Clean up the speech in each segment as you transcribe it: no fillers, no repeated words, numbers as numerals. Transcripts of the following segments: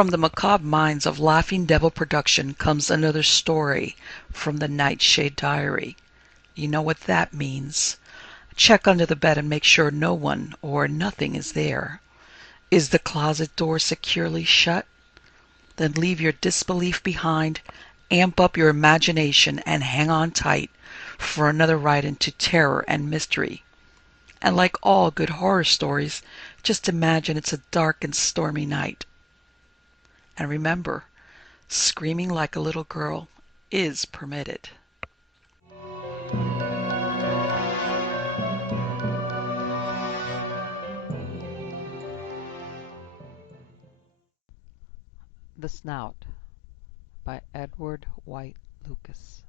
From the macabre minds of Laughing Devil Production comes another story from the Nightshade Diary. You know what that means. Check under the bed and make sure no one or nothing is there. Is the closet door securely shut? Then leave your disbelief behind, amp up your imagination, and hang on tight for another ride into terror and mystery. And like all good horror stories, just imagine it's a dark and stormy night. And remember, screaming like a little girl is permitted. The Snout by Edward White Lucas.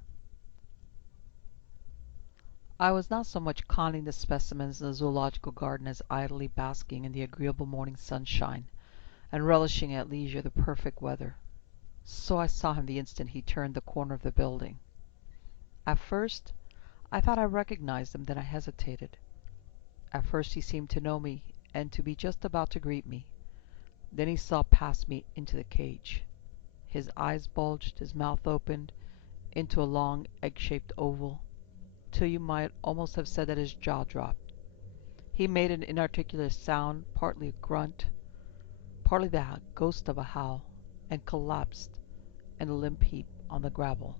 I was not so much conning the specimens in the zoological garden as idly basking in the agreeable morning sunshine, and relishing at leisure the perfect weather. So I saw him the instant he turned the corner of the building. At first I thought I recognized him, then I hesitated. At first he seemed to know me, and to be just about to greet me. Then he saw past me into the cage. His eyes bulged, his mouth opened into a long egg-shaped oval, till you might almost have said that his jaw dropped. He made an inarticulate sound, partly a grunt, partly the ghost of a howl, and collapsed in a limp heap on the gravel.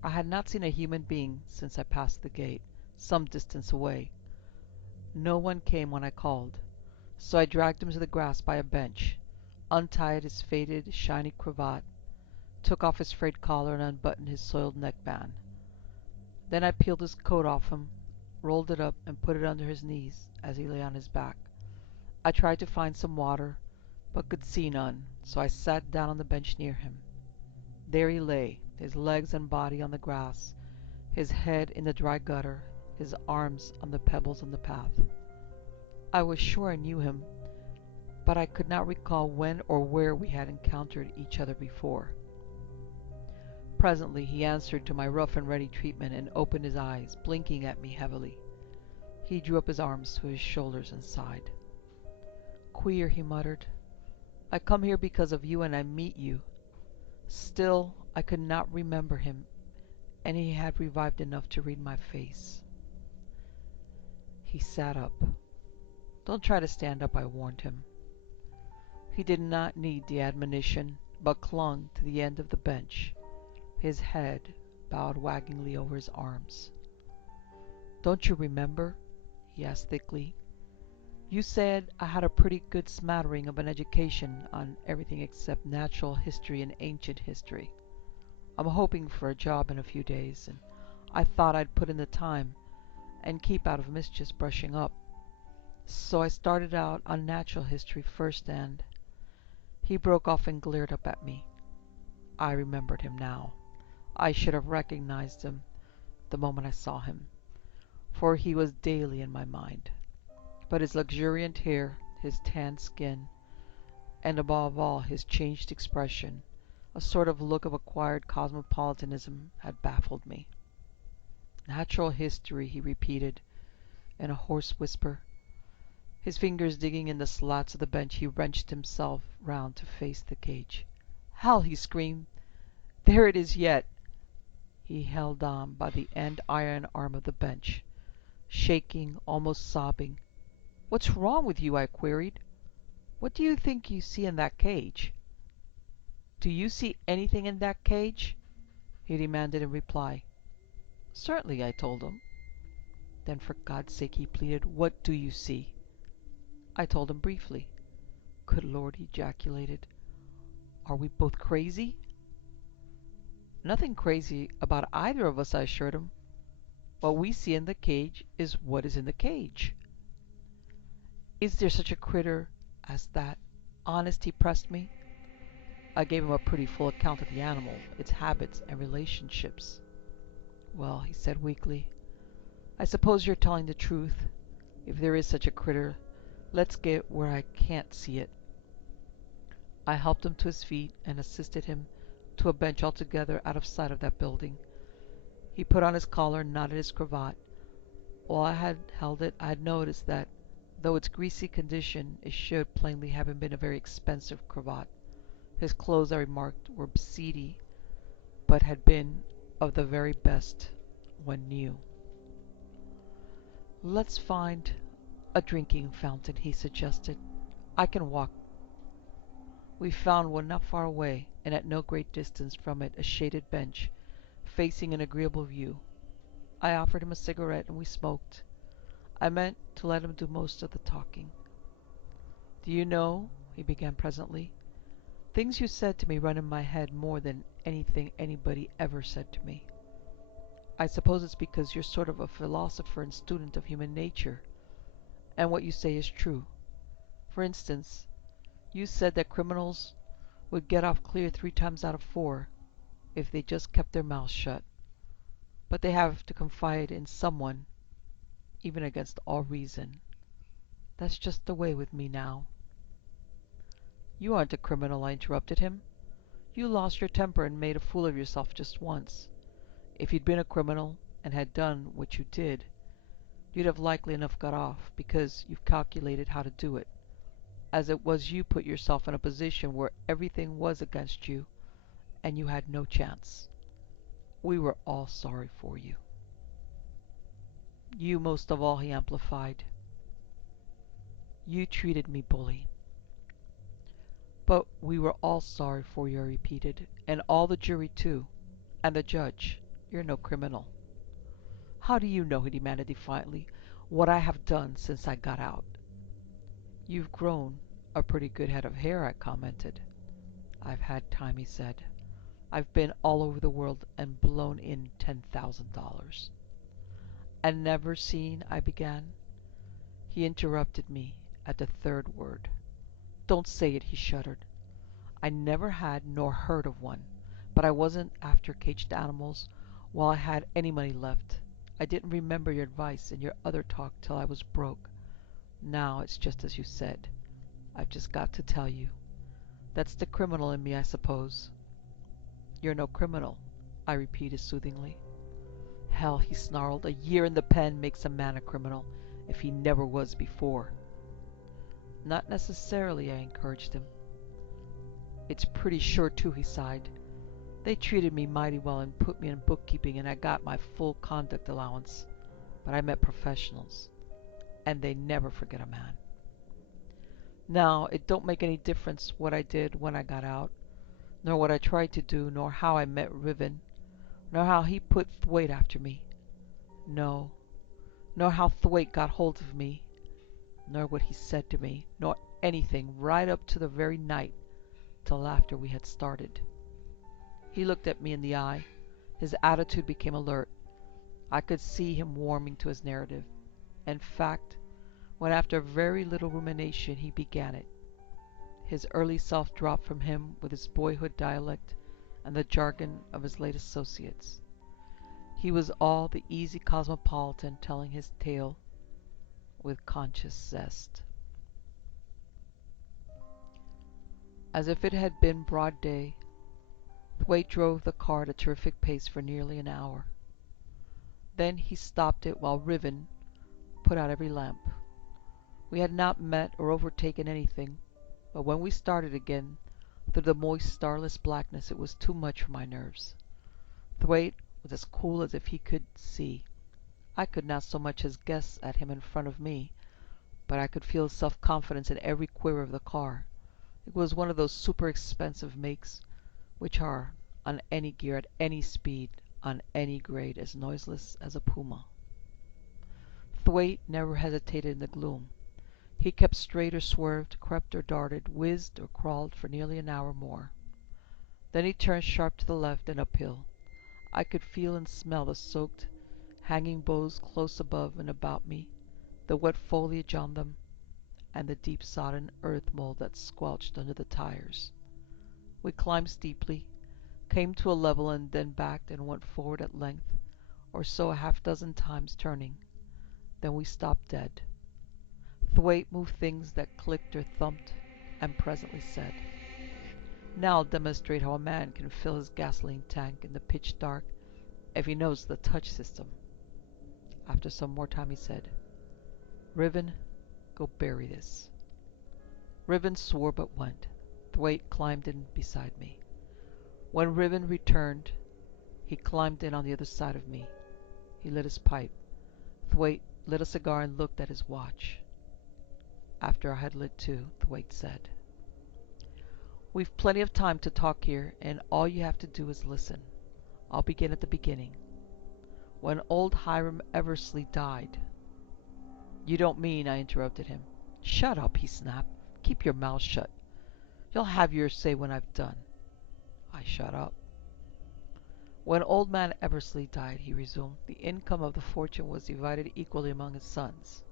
I had not seen a human being since I passed the gate, some distance away. No one came when I called, so I dragged him to the grass by a bench, untied his faded, shiny cravat, took off his frayed collar, and unbuttoned his soiled neckband. Then I peeled his coat off him, rolled it up, and put it under his knees as he lay on his back. I tried to find some water, but could see none, so I sat down on the bench near him. There he lay, his legs and body on the grass, his head in the dry gutter, his arms on the pebbles on the path. I was sure I knew him, but I could not recall when or where we had encountered each other before. Presently he answered to my rough-and-ready treatment and opened his eyes, blinking at me heavily. He drew up his arms to his shoulders and sighed. "Queer," he muttered. "I come here because of you, and I meet you." Still, I could not remember him, and he had revived enough to read my face. He sat up. "Don't try to stand up," I warned him. He did not need the admonition, but clung to the end of the bench, his head bowed waggingly over his arms. "Don't you remember?" he asked thickly. "You said I had a pretty good smattering of an education on everything except natural history and ancient history. I'm hoping for a job in a few days, and I thought I'd put in the time and keep out of mischief's brushing up. So I started out on natural history first, and—" He broke off and glared up at me. I remembered him now. I should have recognized him the moment I saw him, for he was daily in my mind. But his luxuriant hair, his tanned skin, and above all his changed expression, a sort of look of acquired cosmopolitanism, had baffled me. "Natural history," he repeated in a hoarse whisper. His fingers digging in the slats of the bench, he wrenched himself round to face the cage. "Hell!" he screamed. "There it is yet!" He held on by the iron arm of the bench, shaking, almost sobbing. "What's wrong with you?" I queried. "What do you think you see in that cage?" "Do you see anything in that cage?" he demanded in reply. "Certainly," I told him. "Then for God's sake," he pleaded, "what do you see?" I told him briefly. "Good Lord," he ejaculated. "Are we both crazy?" "Nothing crazy about either of us," I assured him. "What we see in the cage is what is in the cage." "Is there such a critter as that? Honest?" he pressed me. I gave him a pretty full account of the animal, its habits and relationships. "Well," he said weakly, "I suppose you're telling the truth. If there is such a critter, let's get where I can't see it." I helped him to his feet and assisted him to a bench altogether out of sight of that building. He put on his collar and knotted his cravat. While I had held it, I had noticed that, though its greasy condition, it showed plainly having been a very expensive cravat. His clothes, I remarked, were seedy, but had been of the very best when new. "Let's find a drinking fountain," he suggested. "I can walk." We found one not far away, and at no great distance from it a shaded bench, facing an agreeable view. I offered him a cigarette, and we smoked. I meant to let him do most of the talking. "Do you know," he began presently, "things you said to me run in my head more than anything anybody ever said to me. I suppose it's because you're sort of a philosopher and student of human nature, and what you say is true. For instance, you said that criminals would get off clear 3 times out of 4 if they just kept their mouths shut. But they have to confide in someone, even against all reason. That's just the way with me now." "You aren't a criminal," I interrupted him. "You lost your temper and made a fool of yourself just once. If you'd been a criminal and had done what you did, you'd have likely enough got off, because you've calculated how to do it. As it was, you put yourself in a position where everything was against you, and you had no chance. We were all sorry for you." "You most of all," he amplified. "You treated me bully." "But we were all sorry for you," I repeated, "and all the jury, too, and the judge. You're no criminal." "How do you know," he demanded defiantly, "what I have done since I got out?" "You've grown a pretty good head of hair," I commented. "I've had time," he said. "I've been all over the world and blown in $10,000. "And never seen—" I began. He interrupted me at the 3rd word. "Don't say it," he shuddered. "I never had nor heard of one, but I wasn't after caged animals while I had any money left. I didn't remember your advice and your other talk till I was broke. Now it's just as you said. I've just got to tell you. That's the criminal in me, I suppose." "You're no criminal," I repeated soothingly. "Hell," he snarled, "a year in the pen makes a man a criminal, if he never was before." "Not necessarily," I encouraged him. "It's pretty sure to," he sighed. "They treated me mighty well and put me in bookkeeping, and I got my full conduct allowance. But I met professionals, and they never forget a man. Now, it don't make any difference what I did when I got out, nor what I tried to do, nor how I met Riven, nor how he put Thwaite after me. No, nor how Thwaite got hold of me, nor what he said to me, nor anything, right up to the very night till after we had started." He looked at me in the eye. His attitude became alert. I could see him warming to his narrative. In fact, when after very little rumination he began it, his early self dropped from him with his boyhood dialect and the jargon of his late associates. He was all the easy cosmopolitan telling his tale with conscious zest. As if it had been broad day, Thwaite drove the car at a terrific pace for nearly an hour. Then he stopped it while Riven put out every lamp. We had not met or overtaken anything, but when we started again, through the moist, starless blackness, it was too much for my nerves. Thwaite was as cool as if he could see. I could not so much as guess at him in front of me, but I could feel self-confidence in every quiver of the car. It was one of those super-expensive makes which are, on any gear, at any speed, on any grade, as noiseless as a puma. Thwaite never hesitated in the gloom. He kept straight or swerved, crept or darted, whizzed or crawled for nearly an hour more. Then he turned sharp to the left and uphill. I could feel and smell the soaked, hanging boughs close above and about me, the wet foliage on them, and the deep sodden earth mold that squelched under the tires. We climbed steeply, came to a level, and then backed and went forward at length, or so a half-dozen times turning. Then we stopped dead. Thwaite moved things that clicked or thumped, and presently said, "Now I'll demonstrate how a man can fill his gasoline tank in the pitch dark if he knows the touch system." After some more time he said, "Riven, go bury this." Riven swore but went. Thwaite climbed in beside me. When Riven returned, he climbed in on the other side of me. He lit his pipe. Thwaite lit a cigar and looked at his watch. After I had lit two, Thwaite said, "We've plenty of time to talk here, and all you have to do is listen. I'll begin at the beginning. When old Hiram Eversley died—" "You don't mean—" I interrupted him. "Shut up," he snapped. "Keep your mouth shut. You'll have your say when I've done." I shut up. "When old man Eversley died," he resumed, "the income of the fortune was divided equally among his sons.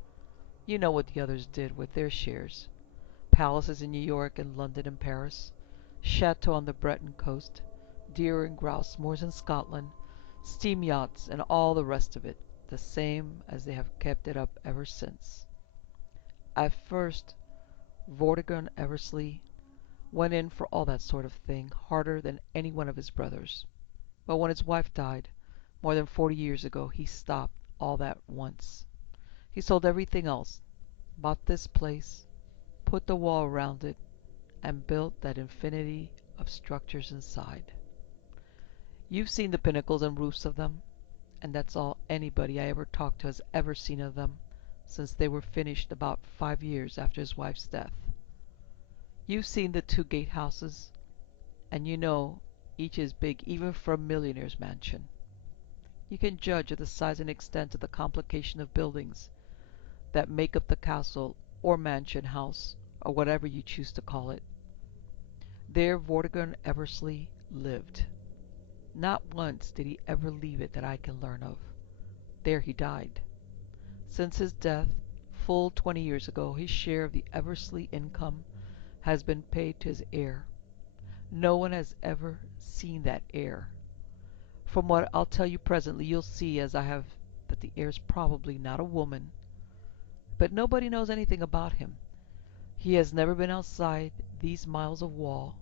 You know what the others did with their shares. Palaces in New York and London and Paris, chateaux on the Breton coast, deer and grouse moors in Scotland, steam yachts, and all the rest of it, the same as they have kept it up ever since. At first, Vortigern Eversley went in for all that sort of thing harder than any one of his brothers. But when his wife died, more than 40 years ago, he stopped all that once. He sold everything else, bought this place, put the wall around it, and built that infinity of structures inside. You've seen the pinnacles and roofs of them, and that's all anybody I ever talked to has ever seen of them, since they were finished about 5 years after his wife's death. You've seen the 2 gatehouses, and you know each is big even for a millionaire's mansion. You can judge of the size and extent of the complication of buildings that make up the castle or mansion house, or whatever you choose to call it. There Vortigern Eversley lived. Not once did he ever leave it that I can learn of. There he died. Since his death, full 20 years ago, his share of the Eversley income has been paid to his heir. No one has ever seen that heir. From what I'll tell you presently, you'll see, as I have, that the heir's probably not a woman. But nobody knows anything about him. He has never been outside these miles of wall,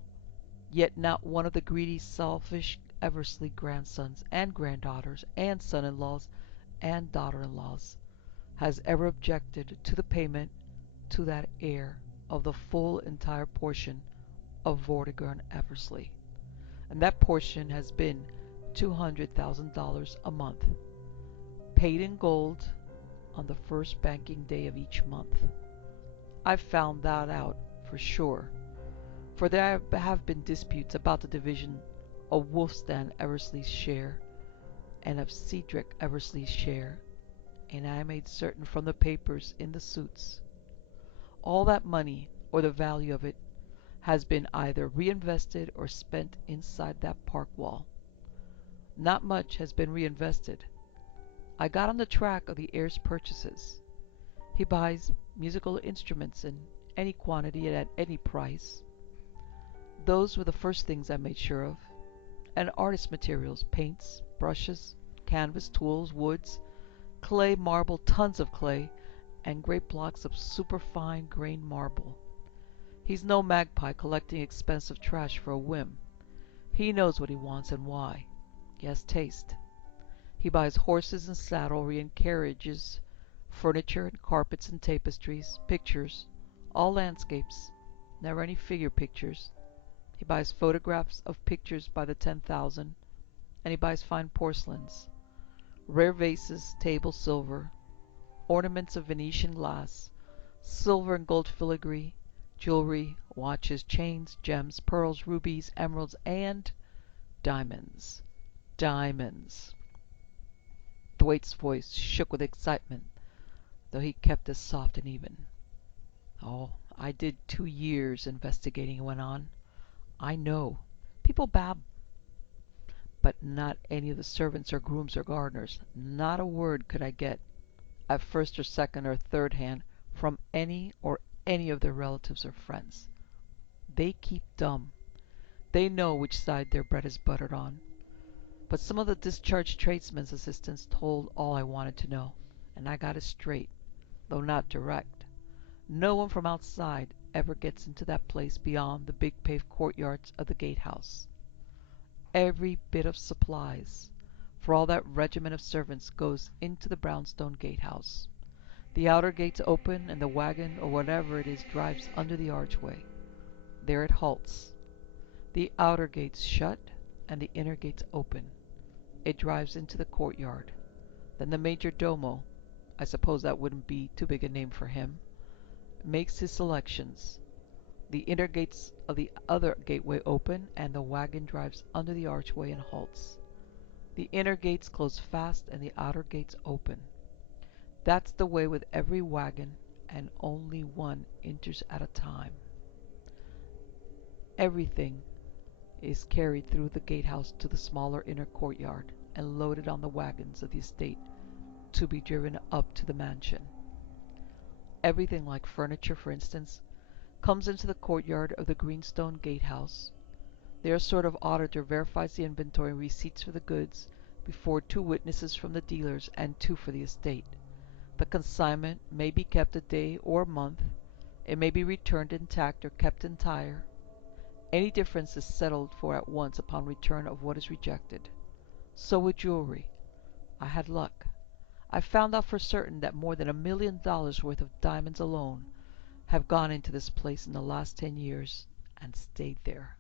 yet not one of the greedy, selfish Eversley grandsons and granddaughters and son-in-laws and daughter-in-laws has ever objected to the payment to that heir of the full entire portion of Vortigern Eversley. And that portion has been $200,000 a month, paid in gold on the first banking day of each month. I've found that out for sure, for there have been disputes about the division of Wulfstan Eversley's share and of Cedric Eversley's share, and I made certain from the papers in the suits. All that money, or the value of it, has been either reinvested or spent inside that park wall. Not much has been reinvested. I got on the track of the heir's purchases. He buys musical instruments in any quantity and at any price. Those were the first things I made sure of. And artist materials, paints, brushes, canvas, tools, woods, clay, marble, tons of clay, and great blocks of superfine grained marble. He's no magpie collecting expensive trash for a whim. He knows what he wants and why. He has taste. He buys horses and saddlery and carriages, furniture and carpets and tapestries, pictures, all landscapes, never any figure pictures. He buys photographs of pictures by the 10,000, and he buys fine porcelains, rare vases, table silver, ornaments of Venetian glass, silver and gold filigree, jewelry, watches, chains, gems, pearls, rubies, emeralds, and diamonds. Diamonds. Thwaite's voice shook with excitement, though he kept it soft and even. "Oh, I did 2 years investigating," he went on. "I know. People babble, but not any of the servants or grooms or gardeners. Not a word could I get, at first or second or third hand, from any of their relatives or friends. They keep dumb. They know which side their bread is buttered on. But some of the discharged tradesmen's assistants told all I wanted to know, and I got it straight, though not direct. No one from outside ever gets into that place beyond the big paved courtyards of the gatehouse. Every bit of supplies for all that regiment of servants goes into the brownstone gatehouse. The outer gates open, and the wagon, or whatever it is, drives under the archway. There it halts. The outer gates shut, and the inner gates open. It drives into the courtyard. Then the major domo, I suppose that wouldn't be too big a name for him, makes his selections. The inner gates of the other gateway open, and the wagon drives under the archway and halts. The inner gates close fast, and the outer gates open. That's the way with every wagon, and only one enters at a time. Everything is carried through the gatehouse to the smaller inner courtyard and loaded on the wagons of the estate to be driven up to the mansion. Everything, like furniture for instance, comes into the courtyard of the greenstone gatehouse. There a sort of auditor verifies the inventory and receipts for the goods before 2 witnesses from the dealers and 2 for the estate. The consignment may be kept a day or a month. It may be returned intact or kept entire. Any difference is settled for at once upon return of what is rejected. So with jewelry. I had luck. I found out for certain that more than $1 million worth of diamonds alone have gone into this place in the last 10 years and stayed there.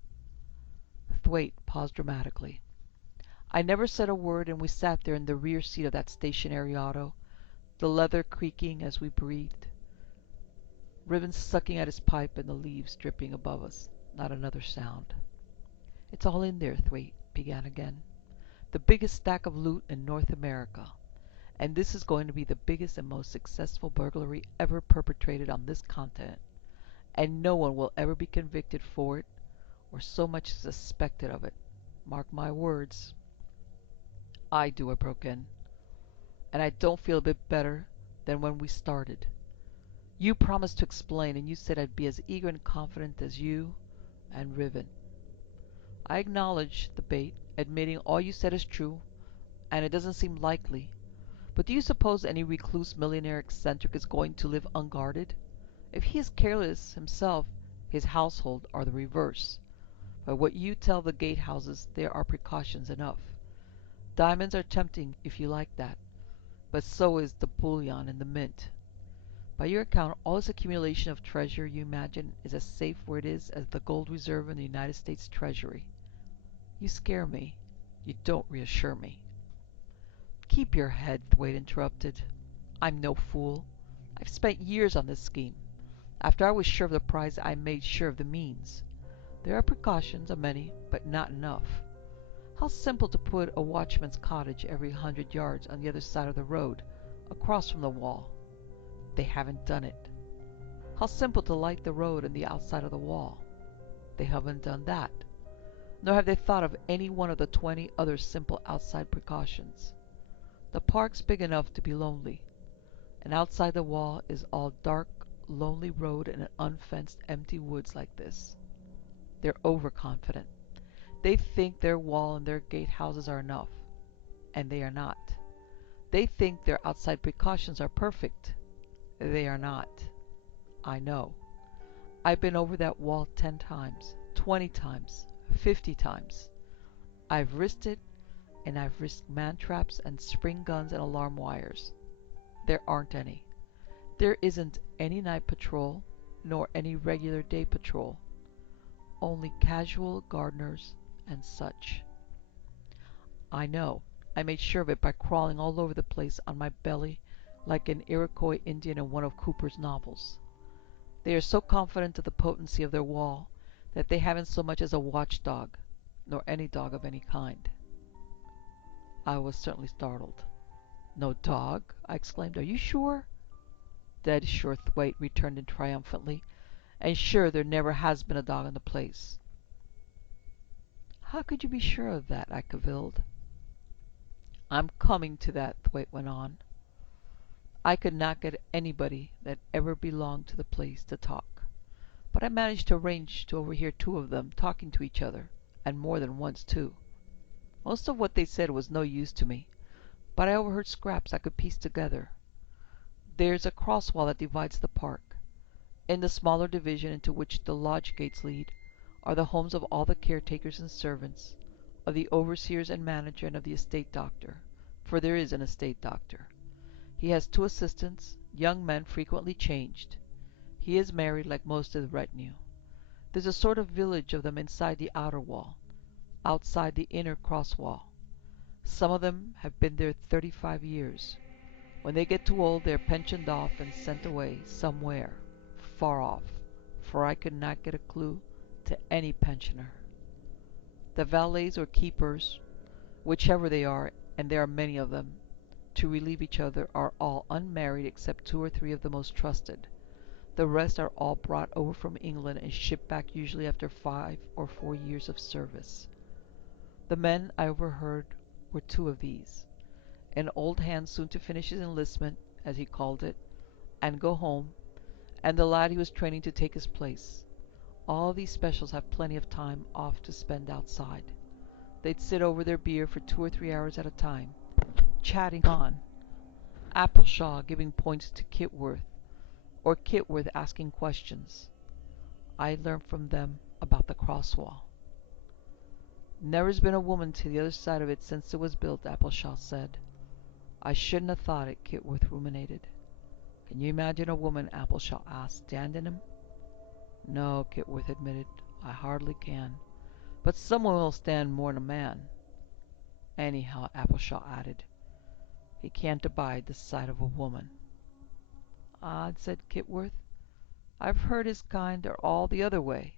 Thwaite paused dramatically. I never said a word, and we sat there in the rear seat of that stationary auto, the leather creaking as we breathed, Ribbon sucking at his pipe and the leaves dripping above us. Not another sound. "It's all in there," Thwaite began again. "The biggest stack of loot in North America. And this is going to be the biggest and most successful burglary ever perpetrated on this continent. And no one will ever be convicted for it, or so much as suspected of it. Mark my words." "I do," I broke in. "And I don't feel a bit better than when we started. You promised to explain, and you said I'd be as eager and confident as you and Riven. I acknowledge the bait, admitting all you said is true, and it doesn't seem likely. But do you suppose any recluse millionaire eccentric is going to live unguarded? If he is careless himself, his household are the reverse. By what you tell the gatehouses, there are precautions enough. Diamonds are tempting if you like that, but so is the bullion in the mint. By your account, all this accumulation of treasure you imagine is as safe where it is as the gold reserve in the United States Treasury. You scare me. You don't reassure me." "Keep your head," Thwaite interrupted. "I'm no fool. I've spent years on this scheme. After I was sure of the prize, I made sure of the means. There are precautions, a many, but not enough. How simple to put a watchman's cottage every 100 yards on the other side of the road, across from the wall. They haven't done it. How simple to light the road and the outside of the wall. They haven't done that. Nor have they thought of any one of the 20 other simple outside precautions. The park's big enough to be lonely, and outside the wall is all dark, lonely road and unfenced, empty woods like this. They're overconfident. They think their wall and their gatehouses are enough, and they are not. They think their outside precautions are perfect. They are not. I know. I've been over that wall 10 times, 20 times, 50 times. I've risked it, and I've risked man-traps and spring guns and alarm wires. There aren't any. There isn't any night patrol, nor any regular day patrol. Only casual gardeners and such. I know. I made sure of it by crawling all over the place on my belly like an Iroquois Indian in one of Cooper's novels. They are so confident of the potency of their wall that they haven't so much as a watchdog, nor any dog of any kind." I was certainly startled. "No dog?" I exclaimed. "Are you sure?" "Dead sure," Thwaite returned triumphantly. "And sure there never has been a dog in the place." "How could you be sure of that?" I cavilled. "I'm coming to that," Thwaite went on. "I could not get anybody that ever belonged to the place to talk, but I managed to arrange to overhear 2 of them talking to each other, and more than once, too. Most of what they said was no use to me, but I overheard scraps I could piece together. There's a cross wall that divides the park. In the smaller division into which the lodge gates lead are the homes of all the caretakers and servants, of the overseers and manager, and of the estate doctor, for there is an estate doctor. He has 2 assistants, young men frequently changed. He is married like most of the retinue. There's a sort of village of them inside the outer wall, outside the inner cross wall. Some of them have been there 35 years. When they get too old, they're pensioned off and sent away somewhere, far off, for I could not get a clue to any pensioner. The valets or keepers, whichever they are, and there are many of them, to relieve each other, are all unmarried except 2 or 3 of the most trusted. The rest are all brought over from England and shipped back usually after 5 or 4 years of service. The men I overheard were 2 of these. An old hand soon to finish his enlistment, as he called it, and go home, and the lad he was training to take his place. All these specials have plenty of time off to spend outside. They'd sit over their beer for 2 or 3 hours at a time, chatting on, Appleshaw giving points to Kitworth, or Kitworth asking questions. I learned from them about the crosswall. Never's been a woman to the other side of it since it was built, Appleshaw said. I shouldn't have thought it, Kitworth ruminated. Can you imagine a woman, Appleshaw asked, standing him? No, Kitworth admitted, I hardly can. But someone will stand more'n a man. Anyhow, Appleshaw added, he can't abide the sight of a woman. Odd, said Kitworth. I've heard his kind are all the other way.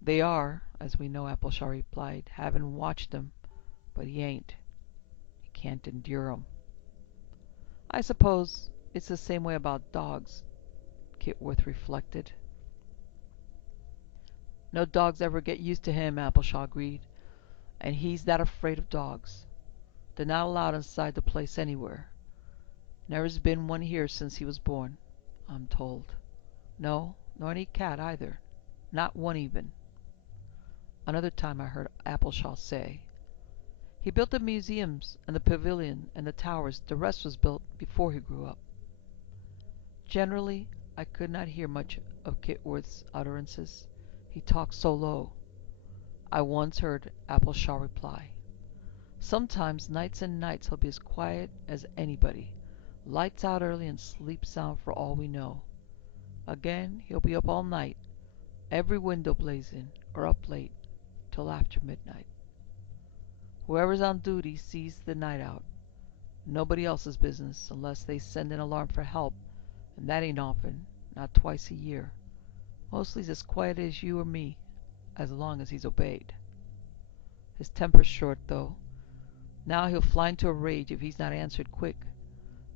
They are, as we know, Appleshaw replied, having watched 'em, but he ain't. He can't endure 'em. I suppose it's the same way about dogs, Kitworth reflected. No dogs ever get used to him, Appleshaw agreed, and he's that afraid of dogs. They're not allowed inside the place anywhere. Never's been one here since he was born, I'm told. No, nor any cat either. Not one even. Another time I heard Appleshaw say, he built the museums and the pavilion and the towers. The rest was built before he grew up. Generally, I could not hear much of Kitworth's utterances. He talked so low. I once heard Appleshaw reply, sometimes nights and nights he'll be as quiet as anybody, lights out early and sleeps sound for all we know. Again, he'll be up all night, every window blazing, or up late, till after midnight. Whoever's on duty sees the night out. Nobody else's business, unless they send an alarm for help, and that ain't often, not twice a year. Mostly he's as quiet as you or me, as long as he's obeyed. His temper's short, though. Now he'll fly into a rage if he's not answered quick.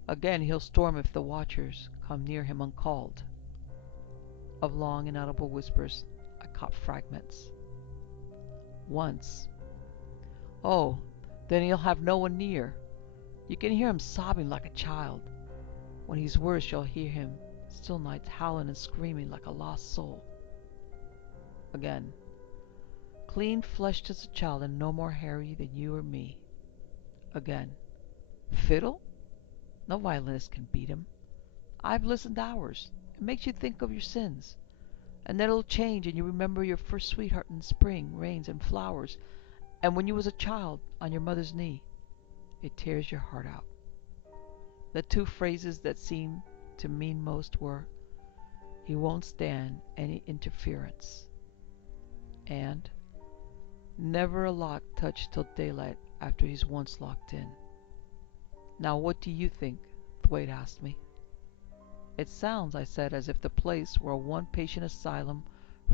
Again he'll storm if the watchers come near him uncalled. Of long, inaudible whispers I caught fragments. Once, oh, then he'll have no one near. You can hear him sobbing like a child. When he's worse, you'll hear him still nights howling and screaming like a lost soul. Again, clean-fleshed as a child and no more hairy than you or me. Again, fiddle? No violinist can beat him. I've listened hours. It makes you think of your sins. And then it'll change and you remember your first sweetheart in spring, rains and flowers, and when you was a child on your mother's knee. It tears your heart out. The 2 phrases that seemed to mean most were, he won't stand any interference, and never a lock touched till daylight after he's once locked in. Now what do you think? Thwaite asked me. It sounds, I said, as if the place were a one-patient asylum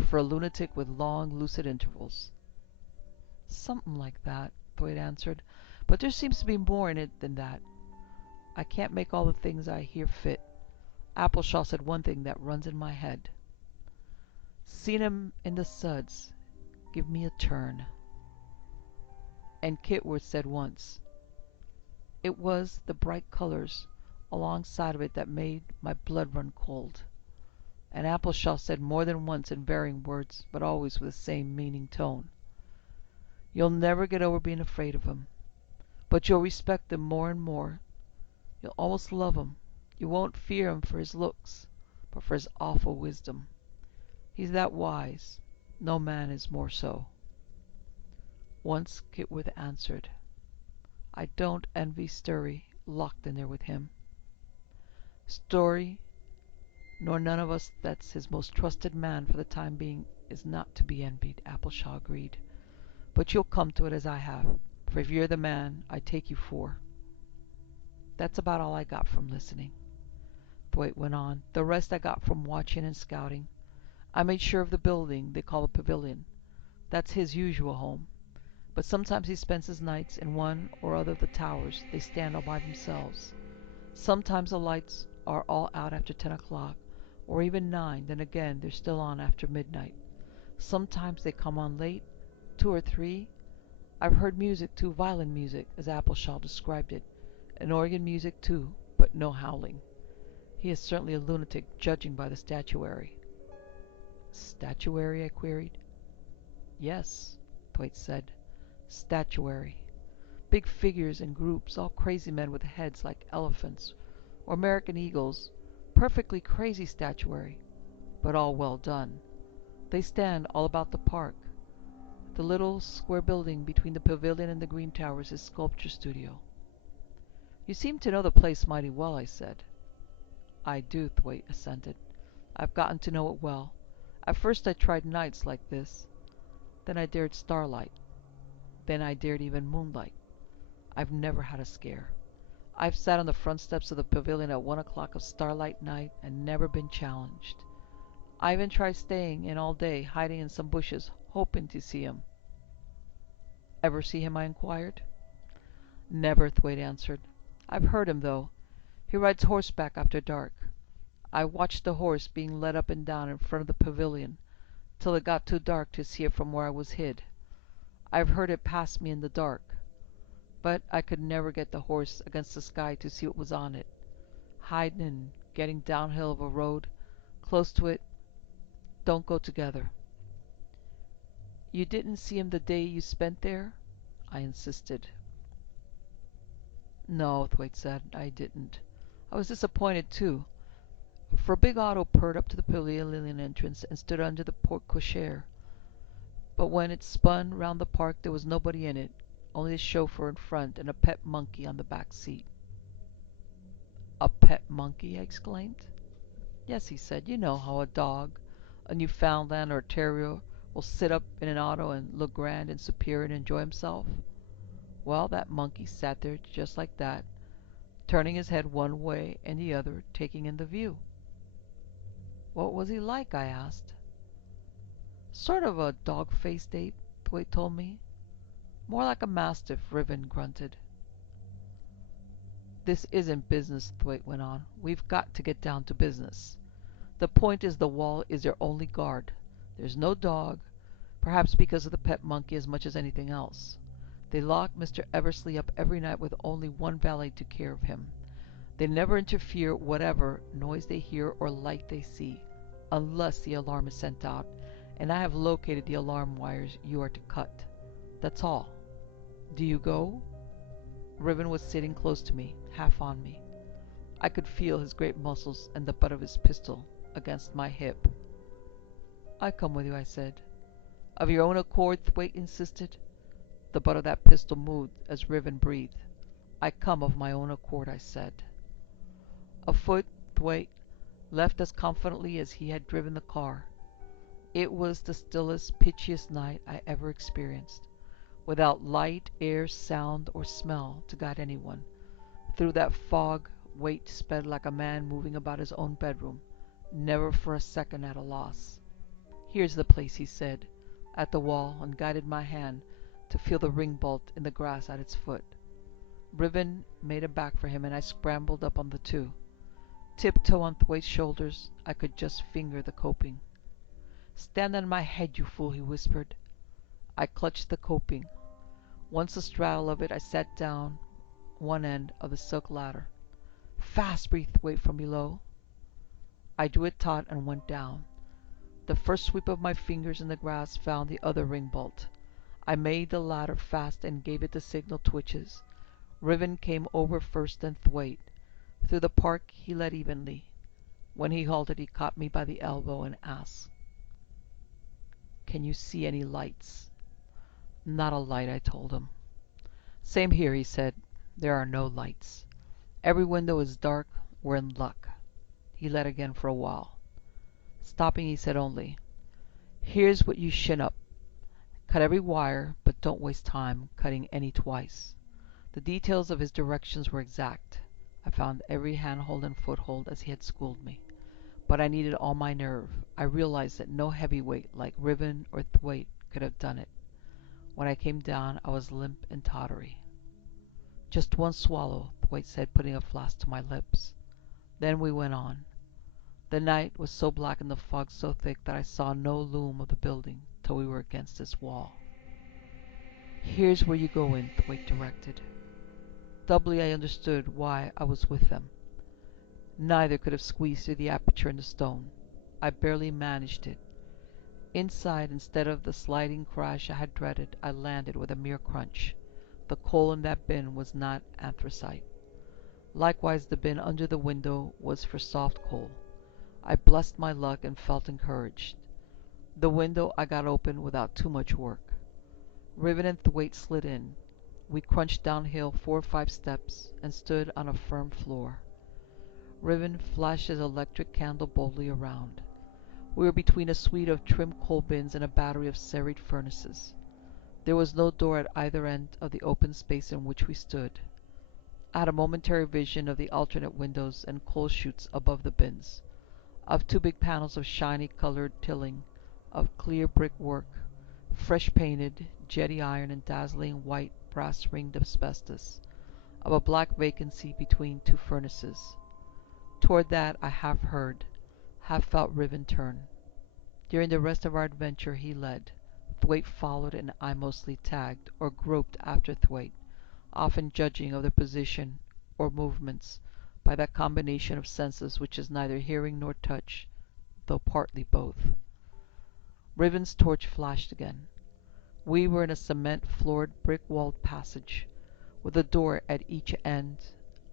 for a lunatic with long, lucid intervals. Something like that, Thwaite answered, but there seems to be more in it than that. I can't make all the things I hear fit. Appleshaw said one thing that runs in my head. Seen him in the suds. Give me a turn. And Kitworth said once, it was the bright colors alongside of it that made my blood run cold. And Appleshaw said more than once in varying words, but always with the same meaning tone, you'll never get over being afraid of him, but you'll respect him more and more. You'll almost love him. You won't fear him for his looks, but for his awful wisdom. He's that wise. No man is more so. Once Kitworth answered, I don't envy Sturry, locked in there with him. Story Nor none of us that's his most trusted man for the time being is not to be envied, Appleshaw agreed. But you'll come to it as I have, for if you're the man I take you for. That's about all I got from listening. Thwaite went on. The rest I got from watching and scouting. I made sure of the building they call a pavilion. That's his usual home. But sometimes he spends his nights in one or other of the towers. They stand all by themselves. Sometimes the lights are all out after 10 o'clock, or even 9, then again they're still on after midnight. Sometimes they come on late, 2 or 3. I've heard music too, violin music, as Appleshaw described it, and organ music too, but no howling. He is certainly a lunatic, judging by the statuary. Statuary? I queried. Yes, Thwaite said. Statuary. Big figures in groups, all crazy men with heads like elephants, or American eagles. Perfectly crazy statuary, but all well done. They stand all about the park. The little square building between the pavilion and the green towers is sculpture studio. You seem to know the place mighty well, I said. I do, Thwaite assented. I've gotten to know it well. At first I tried nights like this. Then I dared starlight. Then I dared even moonlight. I've never had a scare. I've sat on the front steps of the pavilion at 1 o'clock of starlight night and never been challenged. I even tried staying in all day, hiding in some bushes, hoping to see him. Ever see him? I inquired. Never, Thwaite answered. I've heard him, though. He rides horseback after dark. I watched the horse being led up and down in front of the pavilion till it got too dark to see it from where I was hid. I've heard it pass me in the dark, but I could never get the horse against the sky to see what was on it. Hiding and getting downhill of a road, close to it, don't go together. You didn't see him the day you spent there? I insisted. No, Thwaite said, I didn't. I was disappointed, too, for a big auto purred up to the pavilion entrance and stood under the porte cochere. But when it spun round the park, there was nobody in it, only the chauffeur in front and a pet monkey on the back seat. A pet monkey? I exclaimed. Yes, he said. You know how a dog, a Newfoundland or a terrier, will sit up in an auto and look grand and superior and enjoy himself. Well, that monkey sat there just like that, turning his head one way and the other, taking in the view. What was he like? I asked. Sort of a dog-faced ape, Thwaite told me. More like a mastiff, Riven grunted. This isn't business, Thwaite went on. We've got to get down to business. The point is the wall is their only guard. There's no dog, perhaps because of the pet monkey as much as anything else. They lock Mr. Eversley up every night with only one valet to care of him. They never interfere whatever noise they hear or light they see, unless the alarm is sent out, and I have located the alarm wires you are to cut. That's all. Do you go? Riven was sitting close to me, half on me. I could feel his great muscles and the butt of his pistol against my hip. I come with you, I said. Of your own accord, Thwaite insisted. The butt of that pistol moved as Riven breathed. I come of my own accord, I said. Afoot, Thwaite left as confidently as he had driven the car. It was the stillest, pitchiest night I ever experienced, without light, air, sound, or smell to guide anyone. Through that fog, Waite sped like a man moving about his own bedroom, never for a second at a loss. Here's the place, he said, at the wall, and guided my hand to feel the ring bolt in the grass at its foot. Riven made a back for him, and I scrambled up on the two. Tiptoe on Thwaite's shoulders, I could just finger the coping. Stand on my head, you fool, he whispered. I clutched the coping. Once astraddle of it, I sat down one end of the silk ladder. Fast, breathed Thwaite from below. I drew it taut and went down. The first sweep of my fingers in the grass found the other ring bolt. I made the ladder fast and gave it the signal twitches. Riven came over first, then Thwaite. Through the park he led evenly. When he halted, he caught me by the elbow and asked, "Can you see any lights?" "Not a light," I told him. "Same here," he said. "There are no lights. Every window is dark. We're in luck." He led again for a while. Stopping, he said only, "Here's what you shin up. Cut every wire, but don't waste time cutting any twice." The details of his directions were exact. I found every handhold and foothold as he had schooled me. But I needed all my nerve. I realized that no heavyweight like Riven or Thwaite could have done it. When I came down, I was limp and tottery. "Just one swallow," Thwaite said, putting a flask to my lips. Then we went on. The night was so black and the fog so thick that I saw no loom of the building till we were against its wall. "Here's where you go in," Thwaite directed. Doubly I understood why I was with them. Neither could have squeezed through the aperture in the stone. I barely managed it. Inside, instead of the sliding crash I had dreaded, I landed with a mere crunch. The coal in that bin was not anthracite. Likewise, the bin under the window was for soft coal. I blessed my luck and felt encouraged. The window I got open without too much work. Riven and Thwaite slid in. We crunched downhill 4 or 5 steps and stood on a firm floor. Riven flashed his electric candle boldly around. We were between a suite of trim coal bins and a battery of serried furnaces. There was no door at either end of the open space in which we stood. I had a momentary vision of the alternate windows and coal chutes above the bins, of 2 big panels of shiny colored tilling, of clear brick work, fresh painted, jetty iron and dazzling white brass-ringed asbestos, of a black vacancy between 2 furnaces. Toward that I half heard, half felt Riven turn. During the rest of our adventure he led. Thwaite followed and I mostly tagged, or groped after Thwaite, often judging of their position or movements by that combination of senses which is neither hearing nor touch, though partly both. Riven's torch flashed again. We were in a cement-floored, brick-walled passage, with a door at each end,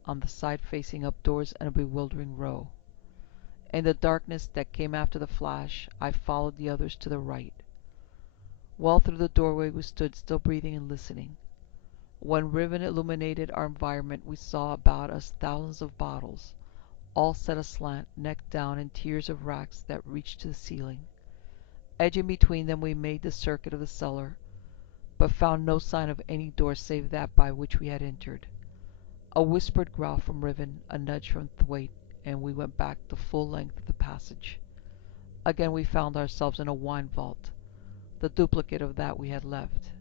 on the side facing up doors and a bewildering row. In the darkness that came after the flash, I followed the others to the right. Well through the doorway we stood, still breathing and listening. When Riven illuminated our environment, we saw about us thousands of bottles, all set aslant, neck down, in tiers of racks that reached to the ceiling. Edging between them, we made the circuit of the cellar, but found no sign of any door save that by which we had entered. A whispered growl from Riven, a nudge from Thwaite, and we went back the full length of the passage. Again we found ourselves in a wine vault, the duplicate of that we had left,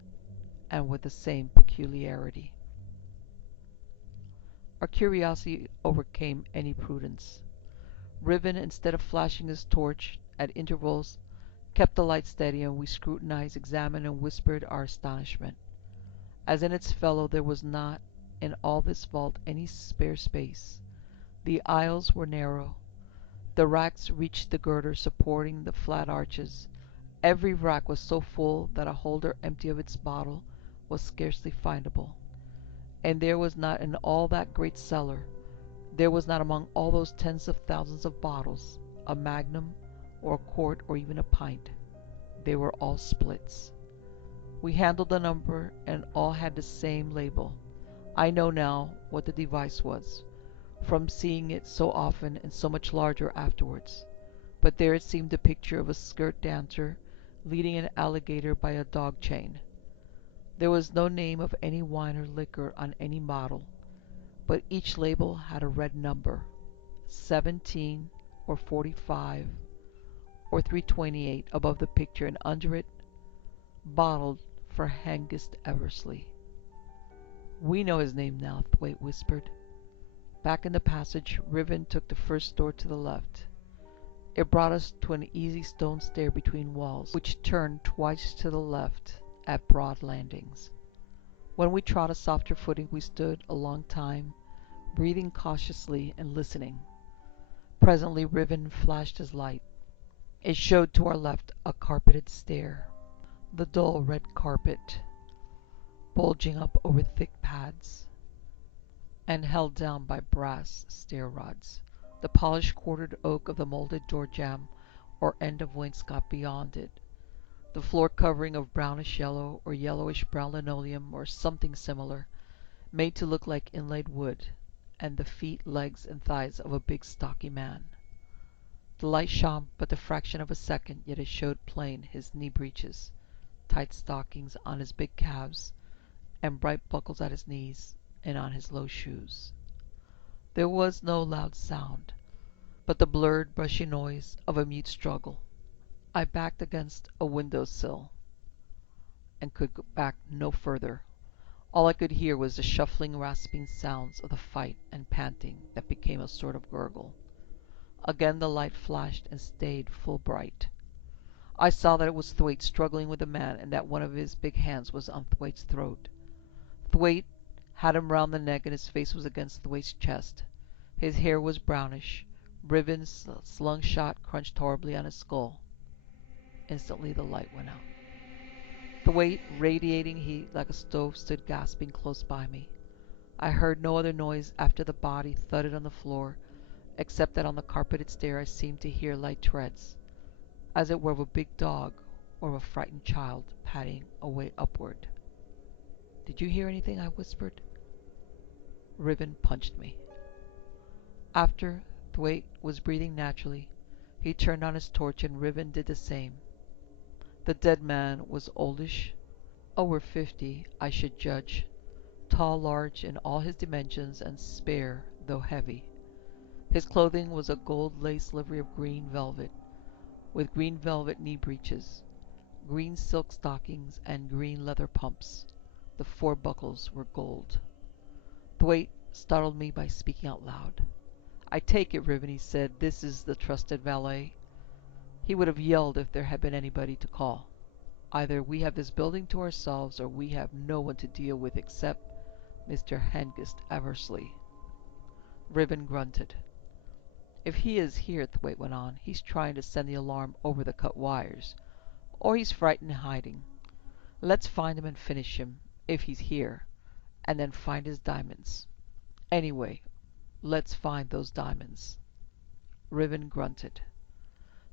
and with the same peculiarity. Our curiosity overcame any prudence. Riven, instead of flashing his torch at intervals, kept the light steady, and we scrutinized, examined, and whispered our astonishment. As in its fellow, there was not in all this vault any spare space. The aisles were narrow. The racks reached the girder supporting the flat arches. Every rack was so full that a holder empty of its bottle was scarcely findable. And there was not in all that great cellar, there was not among all those tens of thousands of bottles, a magnum, or a quart, or even a pint. They were all splits. We handled the number, and all had the same label. I know now what the device was, from seeing it so often and so much larger afterwards. But there it seemed the picture of a skirt dancer leading an alligator by a dog chain. There was no name of any wine or liquor on any bottle, but each label had a red number, 17 or 45 or 328 above the picture, and under it, bottled for Hengist Eversley. "We know his name now," Thwaite whispered. Back in the passage, Riven took the first door to the left. It brought us to an easy stone stair between walls, which turned twice to the left at broad landings. When we trod a softer footing, we stood a long time, breathing cautiously and listening. Presently Riven flashed his light. It showed to our left a carpeted stair, the dull red carpet bulging up over thick pads, and held down by brass stair rods. The polished quartered oak of the molded door jamb or end of wainscot beyond it, the floor covering of brownish yellow or yellowish brown linoleum or something similar, made to look like inlaid wood, and the feet, legs, and thighs of a big stocky man. The light shone but the fraction of a second, yet it showed plain his knee breeches, tight stockings on his big calves, and bright buckles at his knees and on his low shoes. There was no loud sound, but the blurred, brushy noise of a mute struggle. I backed against a window sill and could go back no further. All I could hear was the shuffling, rasping sounds of the fight and panting that became a sort of gurgle. Again the light flashed and stayed full bright. I saw that it was Thwaite struggling with the man, and that one of his big hands was on Thwaite's throat. Thwaite had him round the neck, and his face was against Thwaite's chest. His hair was brownish. Ribbons, slung shot, crunched horribly on his skull. Instantly the light went out. Thwaite, radiating heat like a stove, stood gasping close by me. I heard no other noise after the body thudded on the floor, except that on the carpeted stair I seemed to hear light treads, as it were of a big dog or of a frightened child padding away upward. "Did you hear anything?" I whispered. Riven punched me. After Thwaite was breathing naturally, he turned on his torch and Riven did the same. The dead man was oldish, over 50, I should judge, tall, large in all his dimensions, and spare, though heavy. His clothing was a gold lace livery of green velvet, with green velvet knee breeches, green silk stockings, and green leather pumps. The 4 buckles were gold. Thwaite startled me by speaking out loud. "I take it, Riven," he said, "this is the trusted valet." He would have yelled if there had been anybody to call. "Either we have this building to ourselves, or we have no one to deal with except Mr. Hengist Eversley." Riven grunted. "If he is here," Thwaite went on, "he's trying to send the alarm over the cut wires, or he's frightened and hiding. Let's find him and finish him, if he's here, and then find his diamonds. Anyway, let's find those diamonds." Riven grunted.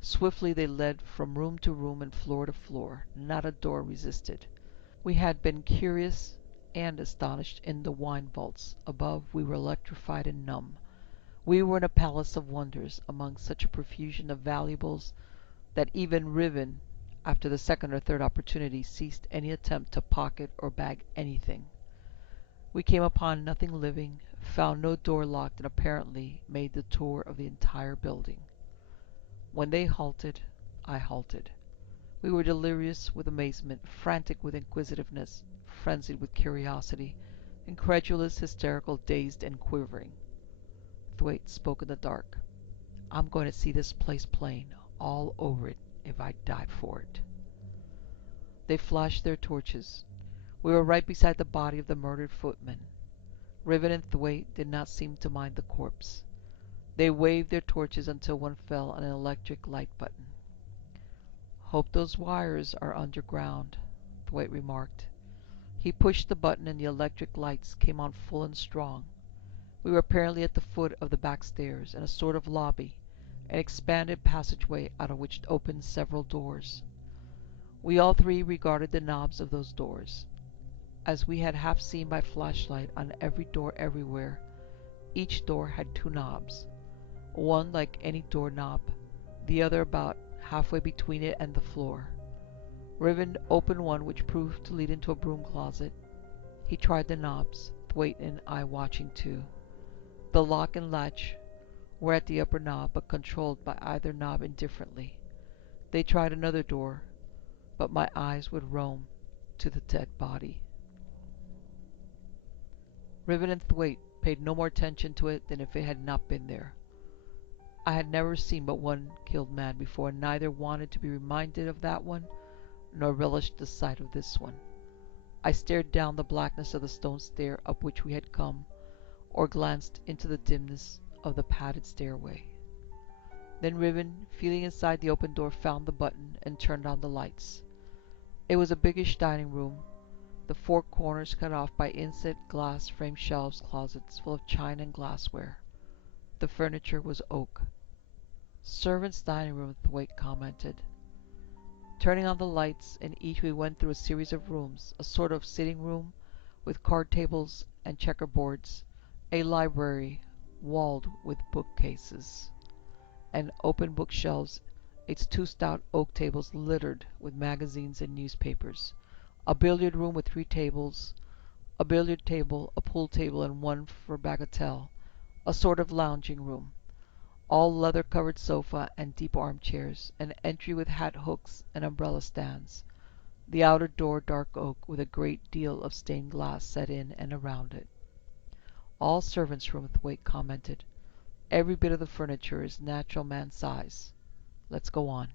Swiftly they led from room to room and floor to floor. Not a door resisted. We had been curious and astonished in the wine vaults. Above we were electrified and numb. We were in a palace of wonders, among such a profusion of valuables that even Riven, after the second or third opportunity, ceased any attempt to pocket or bag anything. We came upon nothing living, found no door locked, and apparently made the tour of the entire building. When they halted, I halted. We were delirious with amazement, frantic with inquisitiveness, frenzied with curiosity, incredulous, hysterical, dazed, and quivering. Thwaite spoke in the dark. "I'm going to see this place plain, all over it, if I die for it." They flashed their torches. We were right beside the body of the murdered footman. Riven and Thwaite did not seem to mind the corpse. They waved their torches until one fell on an electric light button. "Hope those wires are underground," Thwaite remarked. He pushed the button and the electric lights came on full and strong. We were apparently at the foot of the back stairs, in a sort of lobby, an expanded passageway out of which opened several doors. We all 3 regarded the knobs of those doors. As we had half seen by flashlight on every door everywhere, each door had 2 knobs, one like any door knob, the other about halfway between it and the floor. Riven opened one which proved to lead into a broom closet. He tried the knobs, Thwaite and I watching too. The lock and latch were at the upper knob, but controlled by either knob indifferently. They tried another door, but my eyes would roam to the dead body. Riven and Thwaite paid no more attention to it than if it had not been there. I had never seen but one killed man before, and neither wanted to be reminded of that one, nor relished the sight of this one. I stared down the blackness of the stone stair up which we had come, or glanced into the dimness of the padded stairway. Then Riven, feeling inside the open door, found the button and turned on the lights. It was a biggish dining room, the 4 corners cut off by inset glass framed shelves, closets full of china and glassware. The furniture was oak. "Servants' dining room," Thwaite commented. Turning on the lights in each, we went through a series of rooms, a sort of sitting room with card tables and checkerboards, a library walled with bookcases. and open bookshelves, its two stout oak tables littered with magazines and newspapers, a billiard room with 3 tables, a billiard table, a pool table, and one for bagatelle, a sort of lounging room, all leather-covered sofa and deep armchairs, an entry with hat hooks and umbrella stands, the outer door dark oak with a great deal of stained glass set in and around it. All servants' room, Thwaite commented. Every bit of the furniture is natural man size. Let's go on.